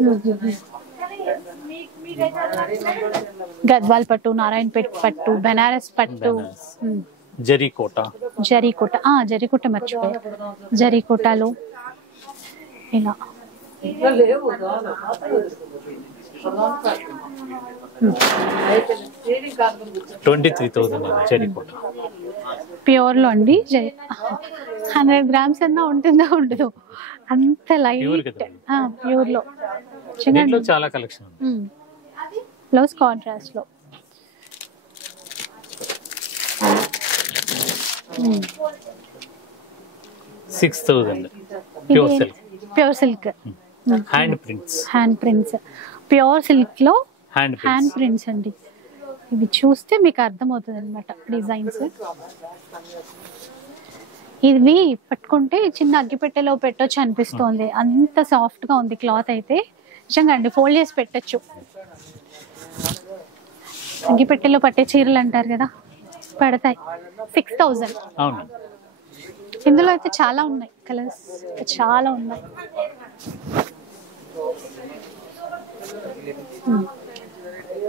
గద్వాల్ పట్టు, నారాయణపేట్ పట్టు, బెనారస్ పట్టు, జరీకోట. జరీకోట జరీకోట మర్చిపోయా. జరీకోటలో ఇలా 23,000 జరీకోట. ప్యూర్ లో అండి. 100 grams అన్నా ఉంటుందా ఉండదు, అంత లైట్ ప్యూర్ లో. దీంట్లో చాలా కలెక్షన్ ఉంది. బ్లౌజ్ కాంట్రాస్ట్ లో. Hmm. 6,000 pure silk. Pure silk hand prints. Hand prints pure silk లో హ్యాండ్ హ్యాండ్ ప్రింట్స్ అండి. ఇవి చూస్తే మీకు అర్థమవుతుంది అనమాట డిజైన్స్. ఇవి పట్టుకుంటే చిన్న అగ్గిపెట్టెలో పెట్టొచ్చు అనిపిస్తోంది, అంత సాఫ్ట్ గా ఉంది క్లాత్ అయితే. నిజంగా అండి, ఫోల్డ్ చేసి పెట్టచ్చు. అగ్గిపెట్టెలో పట్టే చీరలు అంటారు కదా, పడతాయి. 6,000. అవును. ఇందులో అయితే చాలా ఉన్నాయి కలర్స్, చాలా ఉన్నాయి.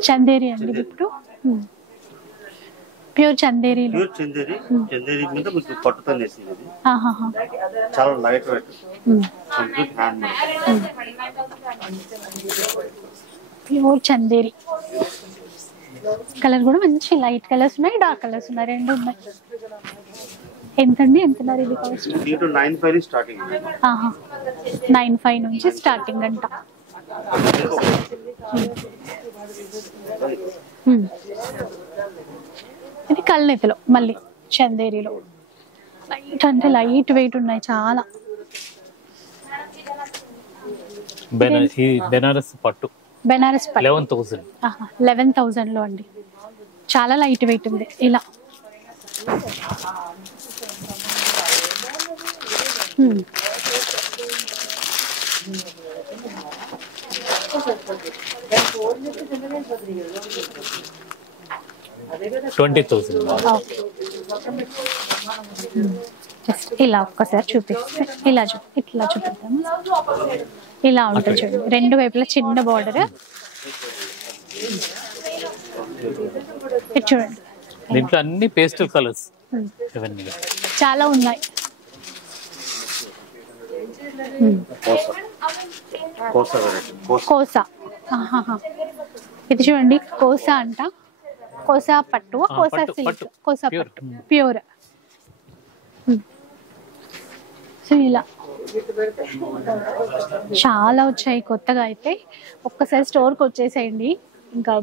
చందేరి అండి ఇప్పుడు. ప్యూర్ చందేరి. ప్యూర్ చందేరి. చందేరి మీద మీకు పట్టుతో నేసింది. చాలా light weight. Complete hand made. Pure Chanderi. Colour కూడా మంచి లైట్ కలర్స్ ఉన్నాయి, డార్క్ కలర్స్ ఉన్నాయి, రెండు ఉన్నాయి. ఎంతండి, ఎంతున్నారు ఇది కాస్ట్? 9,500 స్టార్టింగ్. 9,500 నుంచి స్టార్టింగ్ అంట. ఇది కల్నెతలో మళ్ళీ చందేరిలో లైట్ అంటే లైట్ వెయిట్ ఉన్నాయి చాలా. బెనారస్ పట్టు. బెనారస్ పట్టు 11,000. 11,000 లో అండి. చాలా లైట్ వెయిట్ ఉంది. ఇలా 20,000. జస్ట్ ఇలా ఒక్కసారి చూపిస్తే ఇట్లా చూపిస్తాము. ఇలా ఉంటుంది చూడండి, రెండు వైపులా చిన్న బార్డర్. చూడండి, దీంట్లో అన్ని పేస్టల్ కలర్స్ ఇవన్నీ చాలా ఉన్నాయి. కోసా. ఇది చూడండి, కోసా అంట. కోసా పట్టు, కోసా సిల్క్, కోసా పట్టు ప్యూర్. సో ఇలా చాలా వచ్చాయి కొత్తగా. అయితే ఒక్కసారి స్టోర్కి వచ్చేసేయండి. ఇంకా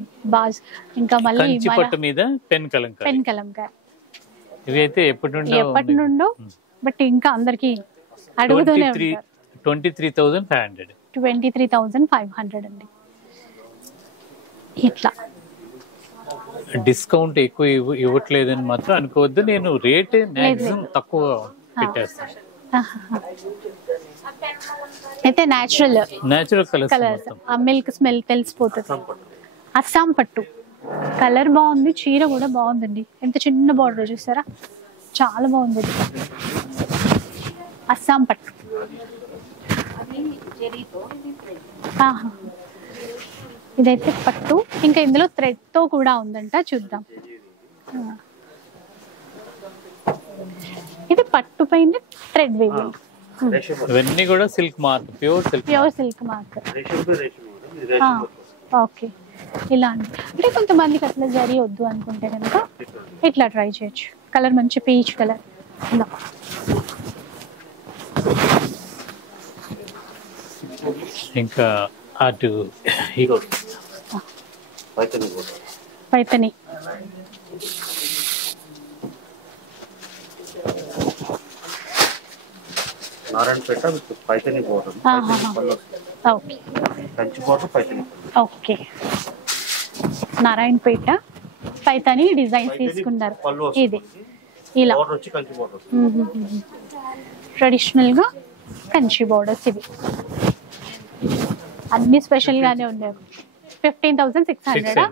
మళ్ళీ పట్టు మీద పెన్ కలంకారీ. ఇవి అయితే ఎప్పటి నుండో, బట్ ఇంకా అందరికి అడుగుతూనే ఉంటారు. 23,500. 23,500 అండి. ఇట్లా డిస్కౌంట్ ఎక్కువ ఇవ్వట్లేదని మాత్రం అనుకోవద్దు. నేను రేట్ మాక్సిమం తక్కువ పెట్టేస్తాను. అయితే నేచురల్ కలర్స్, ఆ మిల్క్ స్మెల్ తెలిసిపోతుంది. అస్సాం పట్టు కలర్ బాగుంది, చీర కూడా బాగుందండి. ఎంత చిన్న బార్డర్ చూసారా, చాలా బాగుంది. అస్సాం పట్టు. ఇదైతే పట్టు, ఇంకా ఇందులో థ్రెడ్ తో కూడా ఉందంట, చూద్దాం. ఇది పట్టు పైన థ్రెడ్ వీవింగ్. ఇవన్నీ కూడా silk mark, pure silk mark. Okay, ఇలా అంటే కొంతమందికి అట్లా జరీ వద్దు అనుకుంటే కనుక ఇట్లా ట్రై చేయొచ్చు. కలర్ మంచి పీచ్ కలర్. ఇలా ఇంకా అటు Paithani. Narayanpet Paithani border, okay Kanchi border Paithani. Okay, Narayanpet Paithani designs తీసుకున్నారు. ఇది ఇలా బోర్డర్ వచ్చి కంచి బోర్డర్, ట్రెడిషనల్ గా కంచి బోర్డర్స్. ఇవి అన్ని స్పెషల్ గానే ఉన్నాయి. 15,600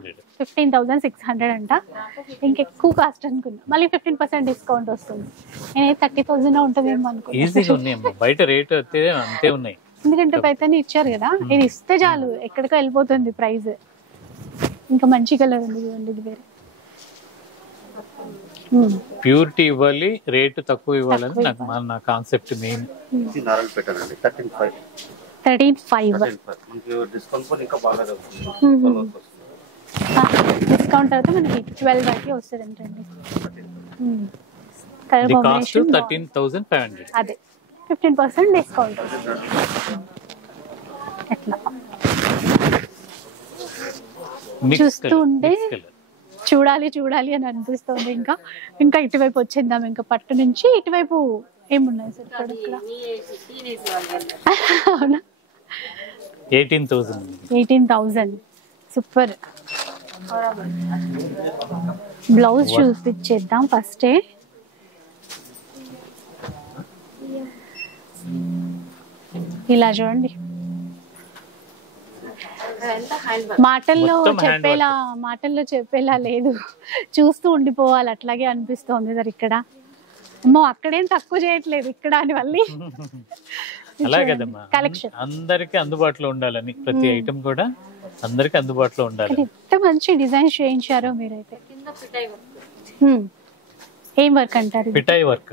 15,600 అంట. ఇంకెక్కువ కాస్ట్ అనుకున్నా, మళ్ళీ 15% డిస్కౌంట్ వస్తుంది. నేను 30,000 ఉంటుందేమో అనుకున్నా. బయట రేట్ అంతే ఉన్నాయి. ఎందుకంటే పైతని ఇచ్చారు కదా, ఇది ఇస్తే చాలు ఎక్కడికో వెళ్ళిపోతుంది ప్రైస్. ఇంకా మంచి కలర్ ఉంది, ఇది వేరే. ప్యూరిటీ ఇవ్వాలి, రేట్ తక్కువ ఇవ్వాలని నా కాన్సెప్ట్ మెయిన్. నారాయణపేట అండి 13,500. 13,500 డిస్కౌంట్ కూడా ఇంకా బాగా వస్తుంది. డిస్కౌంట్ అయితే మనకి 12 వరకు వస్తుంది అంటండి. కాస్ట్ 13,500. అదే 15% డిస్కౌంట్ ఎట్లా చూస్తూ ఉంటే చూడాలి చూడాలి అని అనిపిస్తుంది. ఇంకా ఇటువైపు వచ్చిందాం. ఇంకా పట్టు నుంచి ఇటువైపు ఏమున్నాయి సార్ ఇక్కడ? అవునా, 18,000. సూపర్. బ్లౌజ్ చూపించేద్దాం ఫస్టే. ఇలా చూడండి, మాటల్లో చెప్పేలా లేదు, చూస్తూ ఉండిపోవాలి అట్లాగే అనిపిస్తోంది సార్ ఇక్కడ. అమ్మో అక్కడేం తక్కువ చేయట్లేదు ఇక్కడ అని మళ్ళీ. అలాగేదమ్మా, అందరికి అందుబాటులో ఉండాలని ప్రతి ఐటమ్ కూడా అందరికి అందుబాటులో ఉండాలి. ఎంత మంచి డిజైన్ చేయించారో మీరైతే. ఏం వర్క్ అంటారు? పిటాయి వర్క్.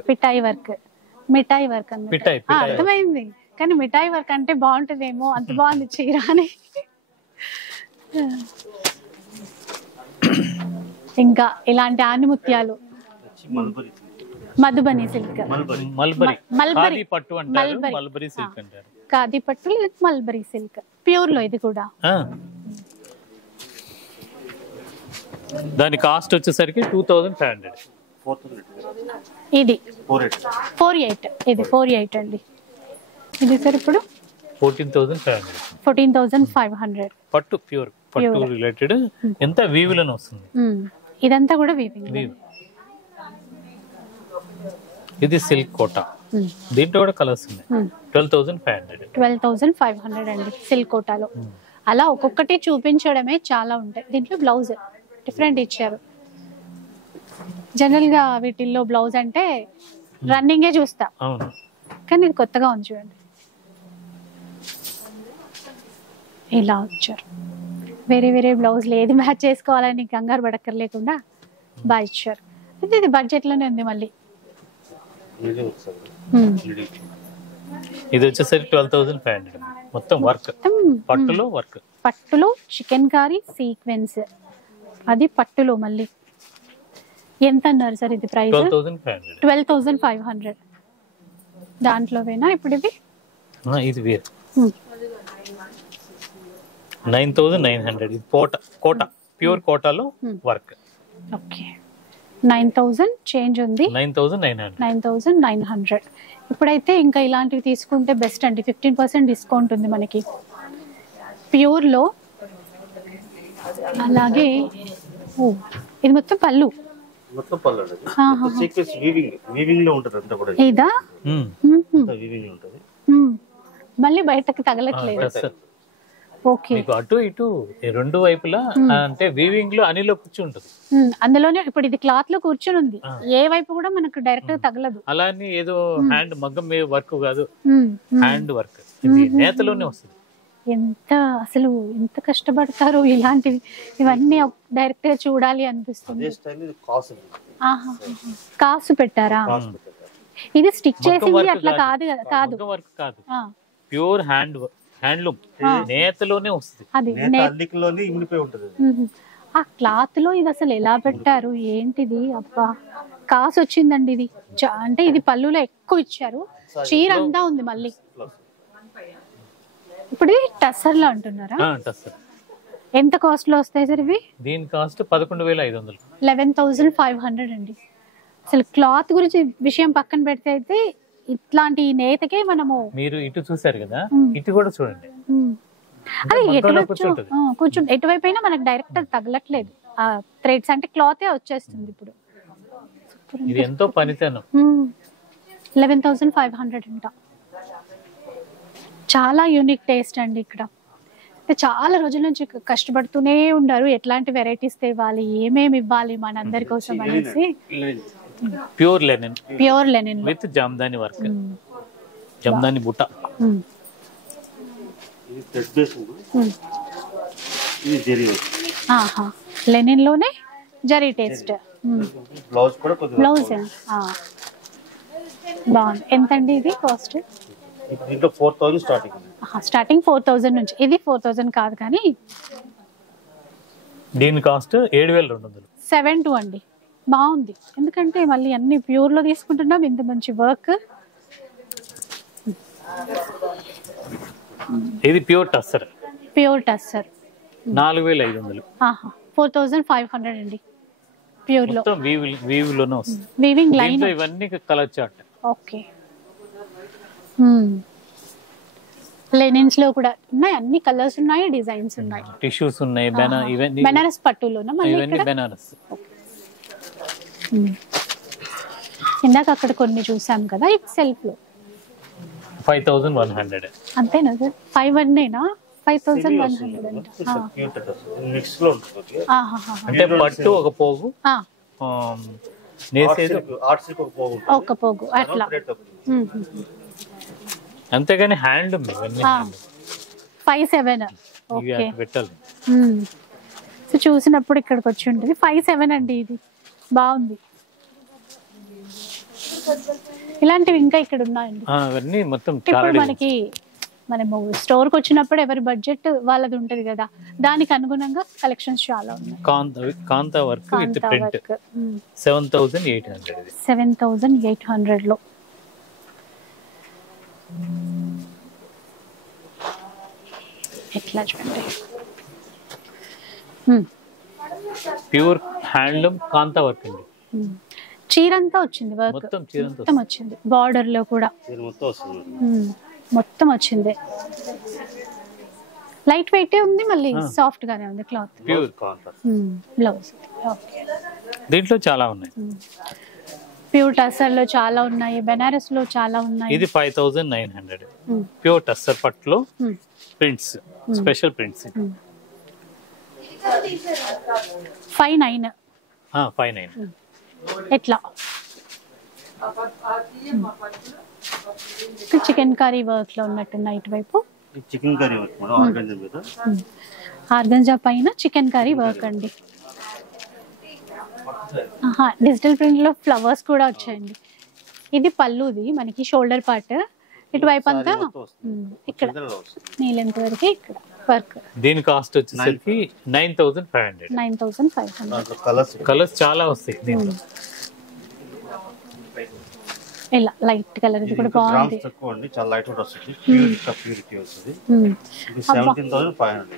మిఠాయి వర్క్ అన్నమాట. అర్థమైంది, కానీ మిఠాయి వర్క్ అంటే బాగుంటుందేమో, అంత బాగుంది చీర అని. ఇంకా ఇలాంటి ఆనిముత్యాలు, మధుబని సిల్క్, మల్బరీ పట్టు అంటారు, మల్బరీ సిల్క్ అంటారు. ఖాదీ పట్టు, మల్బరీ సిల్క్ ప్యూర్ లో. ఇది కూడా దాని కాస్ట్ వచ్చేసరికి 2,500. ఇది 48. ఇది 48 అండి. ఇది సార్ ఇప్పుడు 14,500. పట్టు ప్యూర్, పట్టు రిలేటెడ్. ఎంత వీవిలోనే వస్తుంది. ఇదంతా కూడా వీవింగ్. ఇది సిల్క్ కోటా, దీంట్లో కూడా కలర్స్ ఉన్నాయి. 12,500 అండి సిల్క్ కోటాలో. అలా ఒక్కొక్కటి చూపించడమే చాలా ఉంటాయి. దీంట్లో బ్లౌజ్ డిఫరెంట్ ఇచ్చారు. జనరల్ గా వీటిల్లో బ్లౌజ్ అంటే రన్నింగే చూస్తా, కానీ ఇది కొత్తగా ఉంది చూడండి. ఇలా వచ్చారు. వేరే వేరే బ్లౌజ్లు ఏది మ్యాచ్ చేసుకోవాలని కంగారు పడక్కర్లేకుండా బాగా ఇచ్చారు. ఇది బడ్జెట్ లోనే ఉంది. మళ్ళీ ఇది వచ్చేసరికి 12,500. మొత్తం వర్క్, పట్టులో చికెన్ కారీ సీక్వెన్స్. అది పట్టులో మళ్ళీ ఎంత అన్నారు సార్ ఇది ప్రైస్? 12,500. దాంట్లోవేనా ఇప్పుడు ఇవి? ఇది వేరు 9,900. ఇది కోటా ప్యూర్ కోటాలో వర్క్. ఓకే, 9,000 చేంజ్ ఉంది. 9,900. ఇప్పుడైతే ఇంకా ఇలాంటివి తీసుకుంటే బెస్ట్ అండి. 15% డిస్కౌంట్ ఉంది మనకి ప్యూర్ లో. అలాగే ఇది మొత్తం పళ్ళు. ఇదా? మళ్ళీ బయటకు తగలట్లేదు. ఓకే, అటు ఇటు రెండు వైపులా అంటే వీవింగ్ లో అనిలో కూర్చుంటుంది. అందులోనే ఇప్పుడు ఇది క్లాత్ లో కూర్చుని ఉంది. ఏ వైపు కూడా మనకు డైరెక్ట్ గా తగలదు. అలానే ఏదో హ్యాండ్ మగ్గం మీద వర్క్ కాదు, హ్యాండ్ వర్క్. ఇది నేతలోనే వస్తుంది. అసలు ఎంత కష్టపడతారు ఇలాంటివి. ఇవన్నీ డైరెక్ట్ గా చూడాలి అనిపిస్తుంది. కాసు పెట్టారా? ఇది స్టిచ్ చేసింది అట్లా కాదు. ప్యూర్ హ్యాండ్లూమ్, నేతలోనే వస్తుంది. అది ఆ క్లాత్ లో ఇది అసలు ఎలా పెట్టారు ఏంటిది? అబ్బా, కాసు వచ్చిందండి ఇది. అంటే ఇది పళ్ళులో ఎక్కువ ఇచ్చారు. చీర అంతా ఉంది మళ్ళీ. ఇప్పుడు టస్సర్ లో అంటున్నారా? ఎంత కాస్ట్ లో వస్తాయి సార్ ఇవి? దీని కాస్ట్ 11,500. 11,500 అండి. అసలు క్లాత్ గురించి విషయం పక్కన పెడితే అయితే ఇట్లాంటి నేతకే మనము మీరు ఇటు చూసారు కదా, ఇటు కూడా చూడండి. అది ఎటువైపు కొంచెం ఎటువైపు అయినా మనకు డైరెక్ట్ అది తగలట్లేదు. ఆ థ్రెడ్స్ అంటే క్లాతే వచ్చేస్తుంది ఇప్పుడు. ఇది ఎంతో పనితనం. 11,500 అంట. చాలా యూనిక్ టేస్ట్ అండి ఇక్కడ. చాలా రోజుల నుంచి కష్టపడుతూనే ఉన్నారు ఎట్లాంటి వెరైటీస్ తేవాలి, ఏమేమి ఇవ్వాలి మనందరి కోసం అనేసి. Pure linen, pure linen with Jamdani work, Jamdani బుట్ట. లెనిన్ లోనే జరీ టేస్ట్. బ్లౌజ్ బాగుంది. ఎంతండి ఇది కాస్ట్? 4,000 స్టార్టింగ్. స్టార్టింగ్ 4,000 నుంచి. ఇది 4,000 కాదు కానీ దీని కాస్ట్ 7,200. 7,200 అండి. బాగుంది, ఎందుకంటే మళ్ళీ అన్ని ప్యూర్ లో తీసుకుంటున్నాం, ఇంత మంచి వర్క్. ఇది ప్యూర్ టస్సర్. ప్యూర్ టస్సర్ 4,500. 4,500 అండి. ప్యూర్ లో వీవ్ లోనే వస్తుంది. వీవింగ్ లైన్ ఇవన్నీ కలర్ చార్ట్. ఓకే. లెనిన్స్ లో కూడా ఉన్నాయి, అన్ని కలర్స్ ఉన్నాయి, డిజైన్స్ ఉన్నాయి, టిష్యూస్ ఉన్నాయి. బెనారస్ పట్టులోనా ఇవన్నీ బెనారస్. ఇందాక అక్కడ కొన్ని చూసాం కదా, ఇది సెల్ఫ్ లో 5,100. అంతేనా సార్? 5,100 5,100 అంటే పట్టు ఒక పోగు, ఒక పోగు అట్లా. అంతేగాని హ్యాండ్ 5,700. ఓకే, పెట్టాలి. సో చూసినప్పుడు ఇక్కడికి వచ్చి ఉంటుంది. 5,700 అండి. ఇది బాగుంది. ఇలాంటివి ఇంకా ఇక్కడ ఉన్నాయండి. అవన్నీ మొత్తం ఇప్పుడు మనకి మనము స్టోర్ కి వచ్చినప్పుడు ఎవరి బడ్జెట్ వాళ్ళది ఉంటది కదా, దానికి అనుగుణంగా కలెక్షన్స్ చాలా ఉన్నాయి. కాంతా వర్క్ విత్ ప్రింట్ 7,800. 7,800 లో ఎట్లా చూడండి. ప్యూర్ హ్యాండ్లూమ్ కాంతా వర్క్ అండి. చీరంతా వచ్చింది వర్క్, మొత్తం వచ్చింది. బార్డర్ లో కూడా మొత్తం వచ్చింది. లైట్ వెయిట్ ఉంది, మళ్ళీ సాఫ్ట్ గానే ఉంది క్లాత్. బ్లౌజ్ దీంట్లో చాలా ఉన్నాయి. ప్యూర్ టస్సర్ లో చాలా ఉన్నాయి, బెనారస్ లో చాలా ఉన్నాయి. ఇది 5,900. ప్యూర్ టస్సర్ పట్టులో ప్రింట్స్, స్పెషల్ ప్రింట్స్. 5,900. 5,900 ఎట్లా? చికెన్ కర్రీ వర్క్ లో ఉన్నట్టు నైట్ వైపు చికెన్ కర్రీ వర్క్, ఆర్గంజా పైన చికెన్ కర్రీ వర్క్ అండి. డిజిటల్ ప్రింట్ లో ఫ్లవర్స్ కూడా వచ్చాయండి. ఇది పళ్ళుది మనకి, షోల్డర్ పార్ట్. ఇటువైపు అంతా ఇక్కడ నీళ్ళెంత వరకు ఇక్కడ వర్క్. దీని కాస్ట్ వచ్చేసరికి 9,500. 9,500. కలర్స్ చాలా వస్తాయి దీంట్లో. ఇలా లైట్ కలర్, ఇది కూడా బాగుంది. చాలా లైట్ వెయిట్ వస్తుంది, ప్యూరిటీ వస్తుంది. 17,500.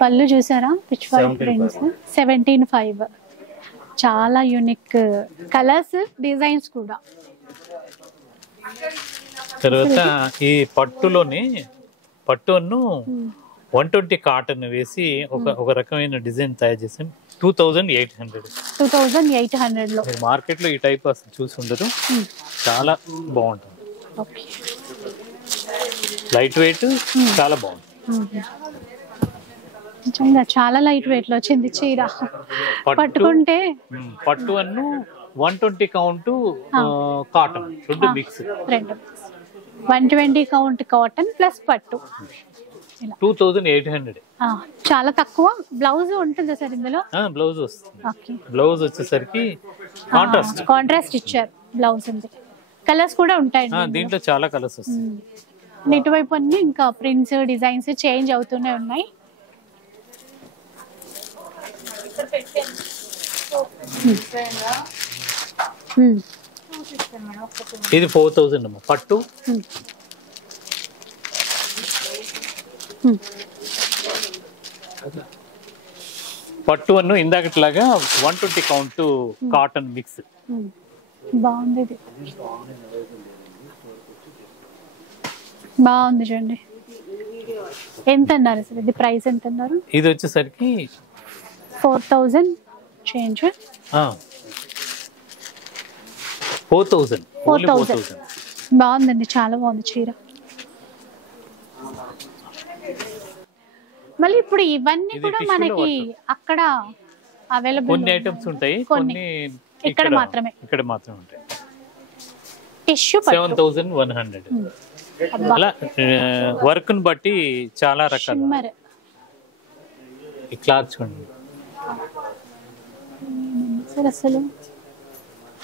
పళ్ళు చూసారా, పిచ్ వైట్ ప్రింట్స్. 17,500. చాలా యూనిక్ కలర్స్, డిజైన్స్ కూడా. తర్వాత ఈ పట్టులోని పట్టును 120 కాటన్ వేసి ఒక రకమైన డిజైన్ తయారు చేసాం. 2,800. 2,800 లో. మార్కెట్ లో ఈ టైప్ అసలు చూసి ఉండదు, చాలా బాగుంటుంది. లైట్ వెయిట్, చాలా బాగుంటుంది. చాలా లైట్ వెయిట్ లో వచ్చింది చీర. పట్టుకుంటే పట్టు అన్ను 120 కౌంట్ కాటన్ రెండు మిక్స్. 120 కౌంట్ కాటన్ ప్లస్ పట్టు. 2,800. చాలా తక్కువ. బ్లౌజ్ ఉంటుంది సార్ ఇందులో? బ్లౌజ్ వస్తుంది. బ్లౌజ్ వచ్చేసరికి కాంట్రాస్ట్ ఇచ్చారు. బ్లౌజ్ ఉంది, కలర్స్ కూడా ఉంటాయి దీంట్లో, చాలా కలర్స్ వస్తాయి. ఇటువైపు అన్ని ఇంకా ప్రింట్స్, డిజైన్స్ చేంజ్ అవుతూనే ఉన్నాయి. ఇది 4,000 అమ్మా పట్టు. పట్టు అన్ను ఇందాకట్లాగా 120 కౌంట్ కాటన్ మిక్స్. బాగుంది ఇది, బాగుంది చూడండి. ఎంత అన్నారు సార్ ఇది? ప్రైస్ ఎంత అన్నారు? ఇది వచ్చేసరికి 4000 చేంజ్. 4000. 4000 బాగుందండి, చాలా బాగుంది చీర. మళ్ళీ ఇప్పుడు ఇవన్నీ కూడా మనకి అక్కడ అవైలబుల్ కొన్ని ఐటమ్స్ ఉంటాయి, కొన్ని ఇక్కడ మాత్రమే ఉంటాయి. టిష్యూ 7100. అలా వర్క్ ని బట్టి చాలా రకాలు. ఈ క్లాత్ చూడండి సార్, అసలు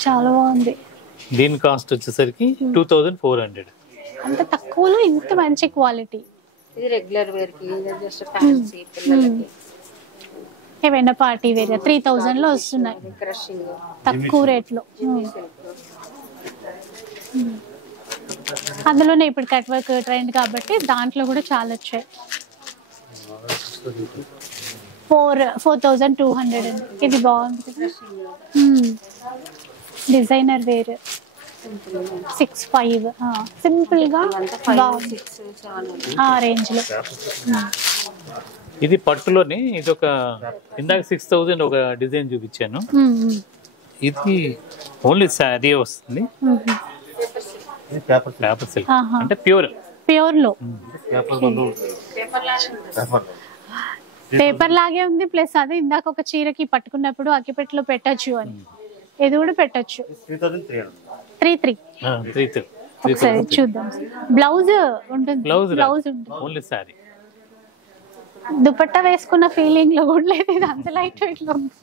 చాలా బాగుంది. దీని కాస్ట్ వచ్చేసరికి 2400. అంత తక్కువలో ఇంత మంచి క్వాలిటీ. ఇది రెగ్యులర్ వేర్ కి, జస్ట్ ఫ్యాన్సీ పిల్లలకి. ఏమైనా పార్టీ వేర్ 3000 లో వస్తున్నాయి క్రషింగ్ తక్కువ రేట్లో. అందులోనే ఇప్పుడు కట్ వర్క్ ట్రెండ్ కాబట్టి దాంట్లో కూడా చాలా వచ్చాయి. 4200 అండి. ఇది బాగుంది, డిజైనర్ వేర్. 65 సింపుల్ గా బాగుంది ఆ రేంజ్ లో. ఇది పట్టులోని ఇది ఒక ఇందాక 6000 ఒక డిజైన్ చూపించాను. ఇది ఓన్లీ శారీ వస్తుంది, పేపర్ సిల్క్ అంటే ప్యూర్ లో పేపర్ లాగే ఉంది. ప్లస్ అదే ఇందాక ఒక చీరకి పట్టుకున్నప్పుడు అగ్గిపెట్టెలో పెట్టచ్చు అని, ఇది కూడా పెట్టచ్చు. 33 ఒకసారి చూద్దాం. బ్లౌజ్ ఉంటుంది, బ్లౌజ్ ఉంటుంది, ఓన్లీ శారీ. దుపట్టా వేసుకున్న ఫీలింగ్ లో కూడా లేదు, ఇది అంత లైట్ వెయిట్ లో ఉంది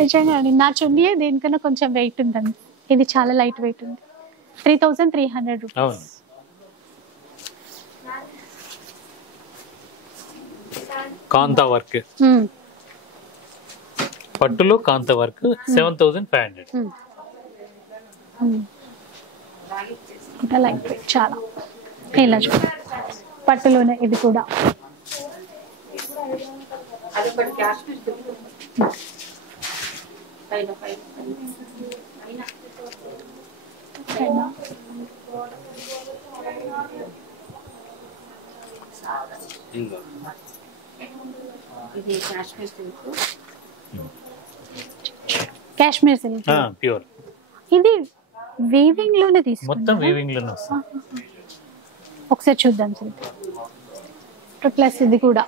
నిజంగా. నా చున్నీ దీనికన్నా కొంచెం వెయిట్ ఉందండి, ఇది చాలా లైట్ వెయిట్ ఉంది. 3300 రూపీస్. కాంతా వర్క్, పట్టులో కాంతా వర్క్ 7500. లైట్ వెయిట్ చాలా. ఇలా చూడండి, పట్టులోనే ఇది కూడా. ఇది Kashmir silk, Kashmir silk pure. ఇది వీవింగ్ లోనే తీసుకున్నాం, మొత్తం వీవింగ్ లోనే వస్తుంది. ఒకసారి చూద్దాం సిల్క్ ప్లస్ ఇది కూడా.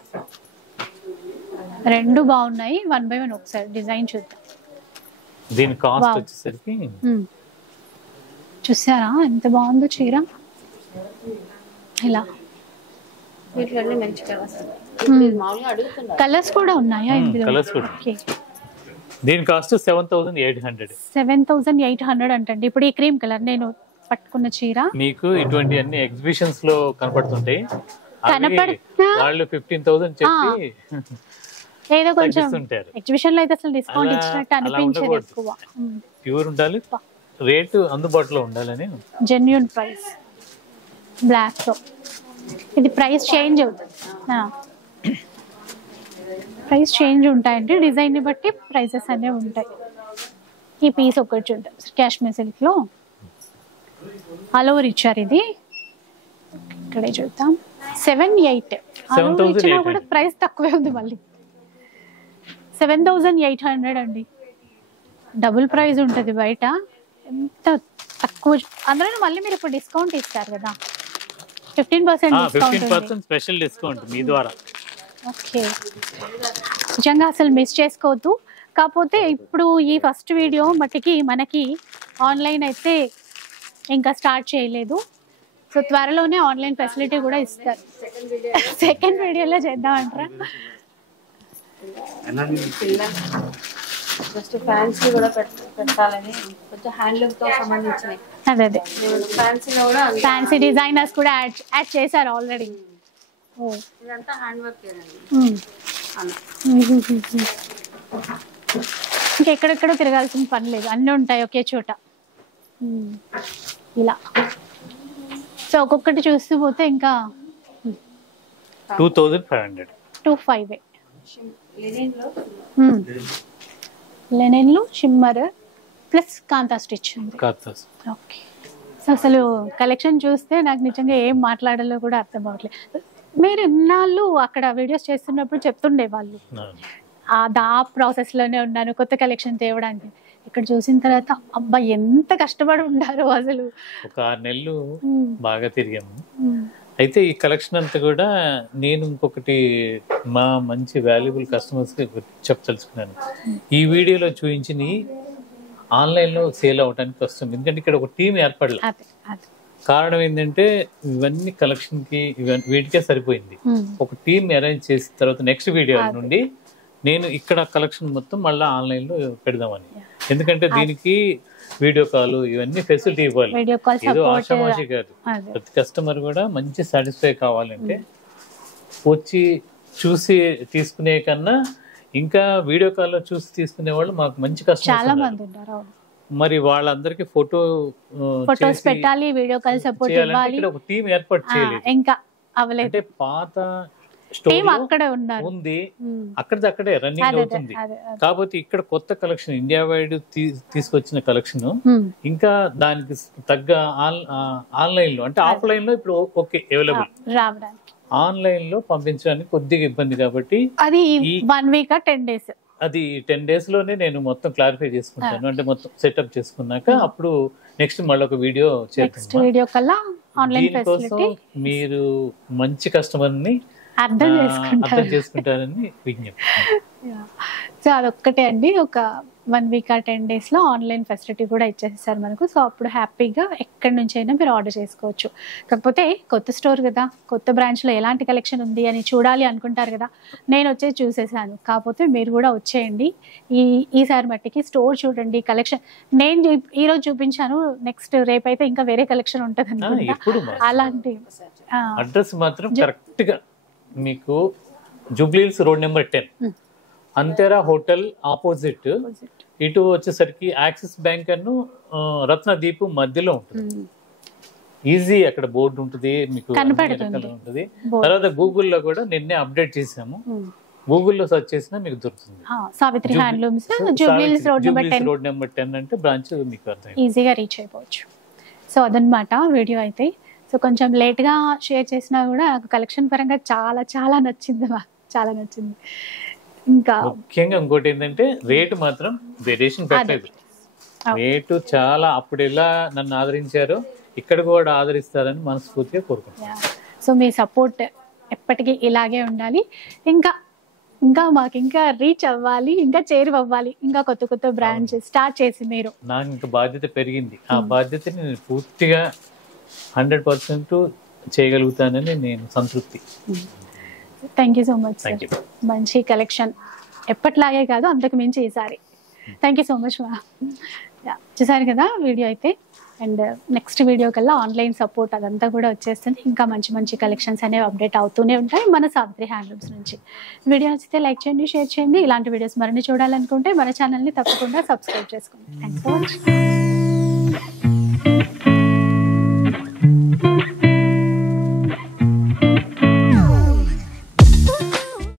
రెండు బాగున్నాయి, 1 by 1 ఒకసారి డిజైన్ చూద్దాం. దీని కాస్ట్ వచ్చేసరికి చూసారా ఎంత బాగుందో చీర. ఇలా వీటిలో మంచి కలర్స్, మామూలుగా అడుగుతున్నారు. కలర్స్ కూడా ఉన్నాయా ఇందులో? కలర్స్ కూడా. దీని కాస్ట్ 7800. 7800 అంటండి. ఇప్పుడు ఈ క్రీమ్ కలర్ నేను పట్టుకున్న చీర మీకు ఇటువంటి అన్ని ఎగ్జిబిషన్స్ లో కనపడుతుంటాయి. వాళ్ళు 15000 చెప్పి ఏదో కొంచెం ఎగ్జిబిషన్ లో అయితే అసలు డిస్కౌంట్ ఇచ్చినట్టు అనిపించేది ఎక్కువ. ప్యూర్ ఉండాలి, రేటు అందుబాటులో ఉండాలని. జెన్యూన్ ప్రైస్ బ్లాక్ లో. ఇది ప్రైస్ చేంజ్ అవుతుంది, ప్రైస్ చేంజ్ ఉంటాయంటే డిజైన్ ని బట్టి ప్రైసెస్ అనేవి ఉంటాయి. ఈ పీస్ ఒకటి చూద్దాం, కాశ్మీర్ సిల్క్ లో ఆల్ ఓవర్ ఇచ్చారు. ఇది ఇక్కడే చూద్దాం. 7800 ఇచ్చినా కూడా ప్రైస్ తక్కువే ఉంది. మళ్ళీ 7800 అండి, డబుల్ ప్రైస్ ఉంటుంది బయట. ఎంత తక్కువ, అందులో మళ్ళీ మీరు ఇప్పుడు డిస్కౌంట్ ఇస్తారు కదా, 15% స్పెషల్ డిస్కౌంట్ మీ ద్వారా. ఓకే, నిజంగా అసలు మిస్ చేసుకోవద్దు. కాకపోతే ఇప్పుడు ఈ ఫస్ట్ వీడియో మట్టికి మనకి ఆన్లైన్ అయితే ఇంకా స్టార్ట్ చేయలేదు. సో త్వరలోనే ఆన్లైన్ ఫెసిలిటీ కూడా ఇస్తారు. సెకండ్ వీడియోలో చేద్దామంటారా? జస్ట్ ఫ్యాన్సీ కూడా పెట్టాలని, కొంచెం హ్యాండ్లూమ్ తో సంబంధించినవి. అదే ఫ్యాన్సీలో కూడా ఫ్యాన్సీ డిజైనర్స్ కూడా యాడ్ చేశారు ఆల్రెడీ. ఇదంతా హ్యాండ్ వర్క్ ఏనండి. ఇంకెక్కడెక్కడ తిరగాల్సిన పని లేదు, అన్నీ ఉంటాయి ఒకే చోట. ఇలా సో ఒక్కొక్కటి చూస్తూ పోతే ఇంకా 2500. 625 లెనిన్లో షిమ్మర్ ప్లస్ కాంతా స్టిచ్ ఉంది. ఓకే. సో అసలు కలెక్షన్ చూస్తే నాకు నిజంగా ఏం మాట్లాడాలో కూడా అర్థం అవ్వట్లేదు. మీరు ఇన్నాళ్ళు అక్కడ వీడియోస్ చేస్తున్నప్పుడు చెప్తుండే వాళ్ళు ఆ ప్రాసెస్ లోనే ఉన్నాను కొత్త కలెక్షన్ తేవడానికి. ఇక్కడ చూసిన తర్వాత అబ్బా ఎంత కష్టపడి ఉంటారు అసలు. ఒక 6 నెలలు బాగా తిరిగాము. అయితే ఈ కలెక్షన్ అంతా కూడా నేను ఇంకొకటి మా మంచి వాల్యుబుల్ కస్టమర్స్ కి చెప్పదలుచుకున్నాను. ఈ వీడియోలో చూపించి ఆన్లైన్ లో సేల్ అవడానికి వస్తుంది. ఎందుకంటే ఇక్కడ ఒక టీం ఏర్పడలేదు. కారణం ఏంటంటే ఇవన్నీ కలెక్షన్ కి వీటికే సరిపోయింది. ఒక టీం అరేంజ్ చేసిన తర్వాత నెక్స్ట్ వీడియో నుండి నేను ఇక్కడ కలెక్షన్ మొత్తం మళ్ళీ ఆన్లైన్ లో పెడదామని. ఎందుకంటే దీనికి వీడియో కాల్ ఇవన్నీ ఫెసిలిటీ ఇవ్వాలి. ఏదో ఆషామాషి కాదు. ప్రతి కస్టమర్ కూడా మంచి సాటిస్ఫై కావాలంటే వచ్చి చూసి తీసుకునే కన్నా ఇంకా వీడియో కాల్ లో చూసి తీసుకునే వాళ్ళు మాకు మంచి కస్టమర్. మరి వాళ్ళందరికీ ఫోటోస్ పెట్టాలి, వీడియో కాల్ సపోర్ట్ ఇవ్వాలి. ఒక టీం ఏర్పాటు చేయలేదు ఇంకా అవ్వలేదు. అంటే పాత స్టోరీ ఉంది, అక్కడే రన్నింగ్ అవుతుంది. కాబట్టి ఇక్కడ కొత్త కలెక్షన్ ఇండియా వైడ్ తీసుకొచ్చిన కలెక్షన్ ఇంకా దానికి తగ్గ ఆన్లైన్ లో అంటే ఆఫ్లైన్ లో ఇప్పుడు ఓకే అవైలబుల్, ఆన్లైన్ లో పంపించడానికి కొద్దిగా ఇబ్బంది. కాబట్టి అది 1 week 10 days, అది 10 days లోనే నేను మొత్తం క్లారిఫై చేసుకుంటాను. అంటే మొత్తం సెటప్ చేసుకున్నాక అప్పుడు నెక్స్ట్ మళ్ళీ ఒక వీడియో చేస్తాను. దీనికోసం మీరు మంచి కస్టమర్ ని అర్థం చేసుకుంటారని విజ్ఞప్తి. సో అదొక్కటే అండి. ఒక 1 week 10 days లో ఆన్లైన్ ఫెసిలిటీ కూడా ఇచ్చేసారు మనకు. సో అప్పుడు హ్యాపీగా ఎక్కడి నుంచి అయినా మీరు ఆర్డర్ చేసుకోవచ్చు. కాకపోతే కొత్త స్టోర్ కదా, కొత్త బ్రాంచ్ లో ఎలాంటి కలెక్షన్ ఉంది అని చూడాలి అనుకుంటారు కదా. నేను వచ్చేసి చూసేసాను. కాకపోతే మీరు కూడా వచ్చేయండి. ఈసారి మట్టికి స్టోర్ చూడండి, కలెక్షన్ నేను ఈ రోజు చూపించాను. నెక్స్ట్ రేపైతే ఇంకా వేరే కలెక్షన్ ఉంటుంది అనుకుంటా. అలాంటి అడ్రస్ మాత్రం కరెక్ట్ గా మీకు జూబ్లీహిల్స్ రోడ్ నెంబర్ 10 అంతేరా హోటల్ ఆపోజిట్. ఇటు వచ్చేసరికి యాక్సిస్ బ్యాంక్ అను రత్నదీప్ మధ్యలో ఉంటుంది. ఈజీ అక్కడ బోర్డు ఉంటుంది మీకు ఉంటుంది. తర్వాత గూగుల్లో కూడా నిన్నే అప్డేట్ చేసాము. గూగుల్లో సెర్చ్ చేసినా మీకు దొరుకుతుంది. Savitri handlooms Jubilee Hills road number 10 అంటే బ్రాంచ్ మీకు అర్థం ఈజీగా రీచ్ అయిపోవచ్చు. సో అదనమాట వీడియో అయితే. సో కొంచెం లేట్గా షేర్ చేసినా కూడా కలెక్షన్ పరంగా చాలా చాలా నచ్చింది, చాలా నచ్చింది. ఇంకా ముఖ్యంగా ఇంకోటి ఏంటంటే రేటు మాత్రం వేరియేషన్ పెట్టలేదు. రేటు చాలా అప్పుడు ఎలా నన్ను ఆదరించారో ఇక్కడ కూడా ఆదరిస్తారని మనస్ఫూర్తిగా కోరుకుంటున్నాను. సో మీ సపోర్ట్ ఎప్పటికీ ఇలాగే ఉండాలి. ఇంకా మాకు ఇంకా రీచ్ అవ్వాలి, ఇంకా చేరువవ్వాలి, ఇంకా కొత్త కొత్త బ్రాంచ్ స్టార్ట్ చేసి మీరు. నాకు ఇంకా బాధ్యత పెరిగింది. ఆ బాధ్యతని నేను పూర్తిగా 100% చేయగలుగుతానని నేను సంతృప్తి. Thank you so much sir. మంచి కలెక్షన్ ఎప్పట్లాగే కాదు అంతకు మించి ఈసారి. Thank you so much. చూసారు కదా వీడియో అయితే. అండ్ నెక్స్ట్ వీడియో కల్లా ఆన్లైన్ సపోర్ట్ అదంతా కూడా వచ్చేస్తుంది. ఇంకా మంచి మంచి కలెక్షన్స్ అనేవి అప్డేట్ అవుతూనే ఉంటాయి మన సావిత్రి హ్యాండ్లూమ్స్ నుంచి. వీడియో నచ్చితే లైక్ చేయండి, షేర్ చేయండి. ఇలాంటి వీడియోస్ మరిన్ని చూడాలనుకుంటే మన ఛానల్ని తప్పకుండా సబ్స్క్రైబ్ చేసుకోండి. Thanks so much.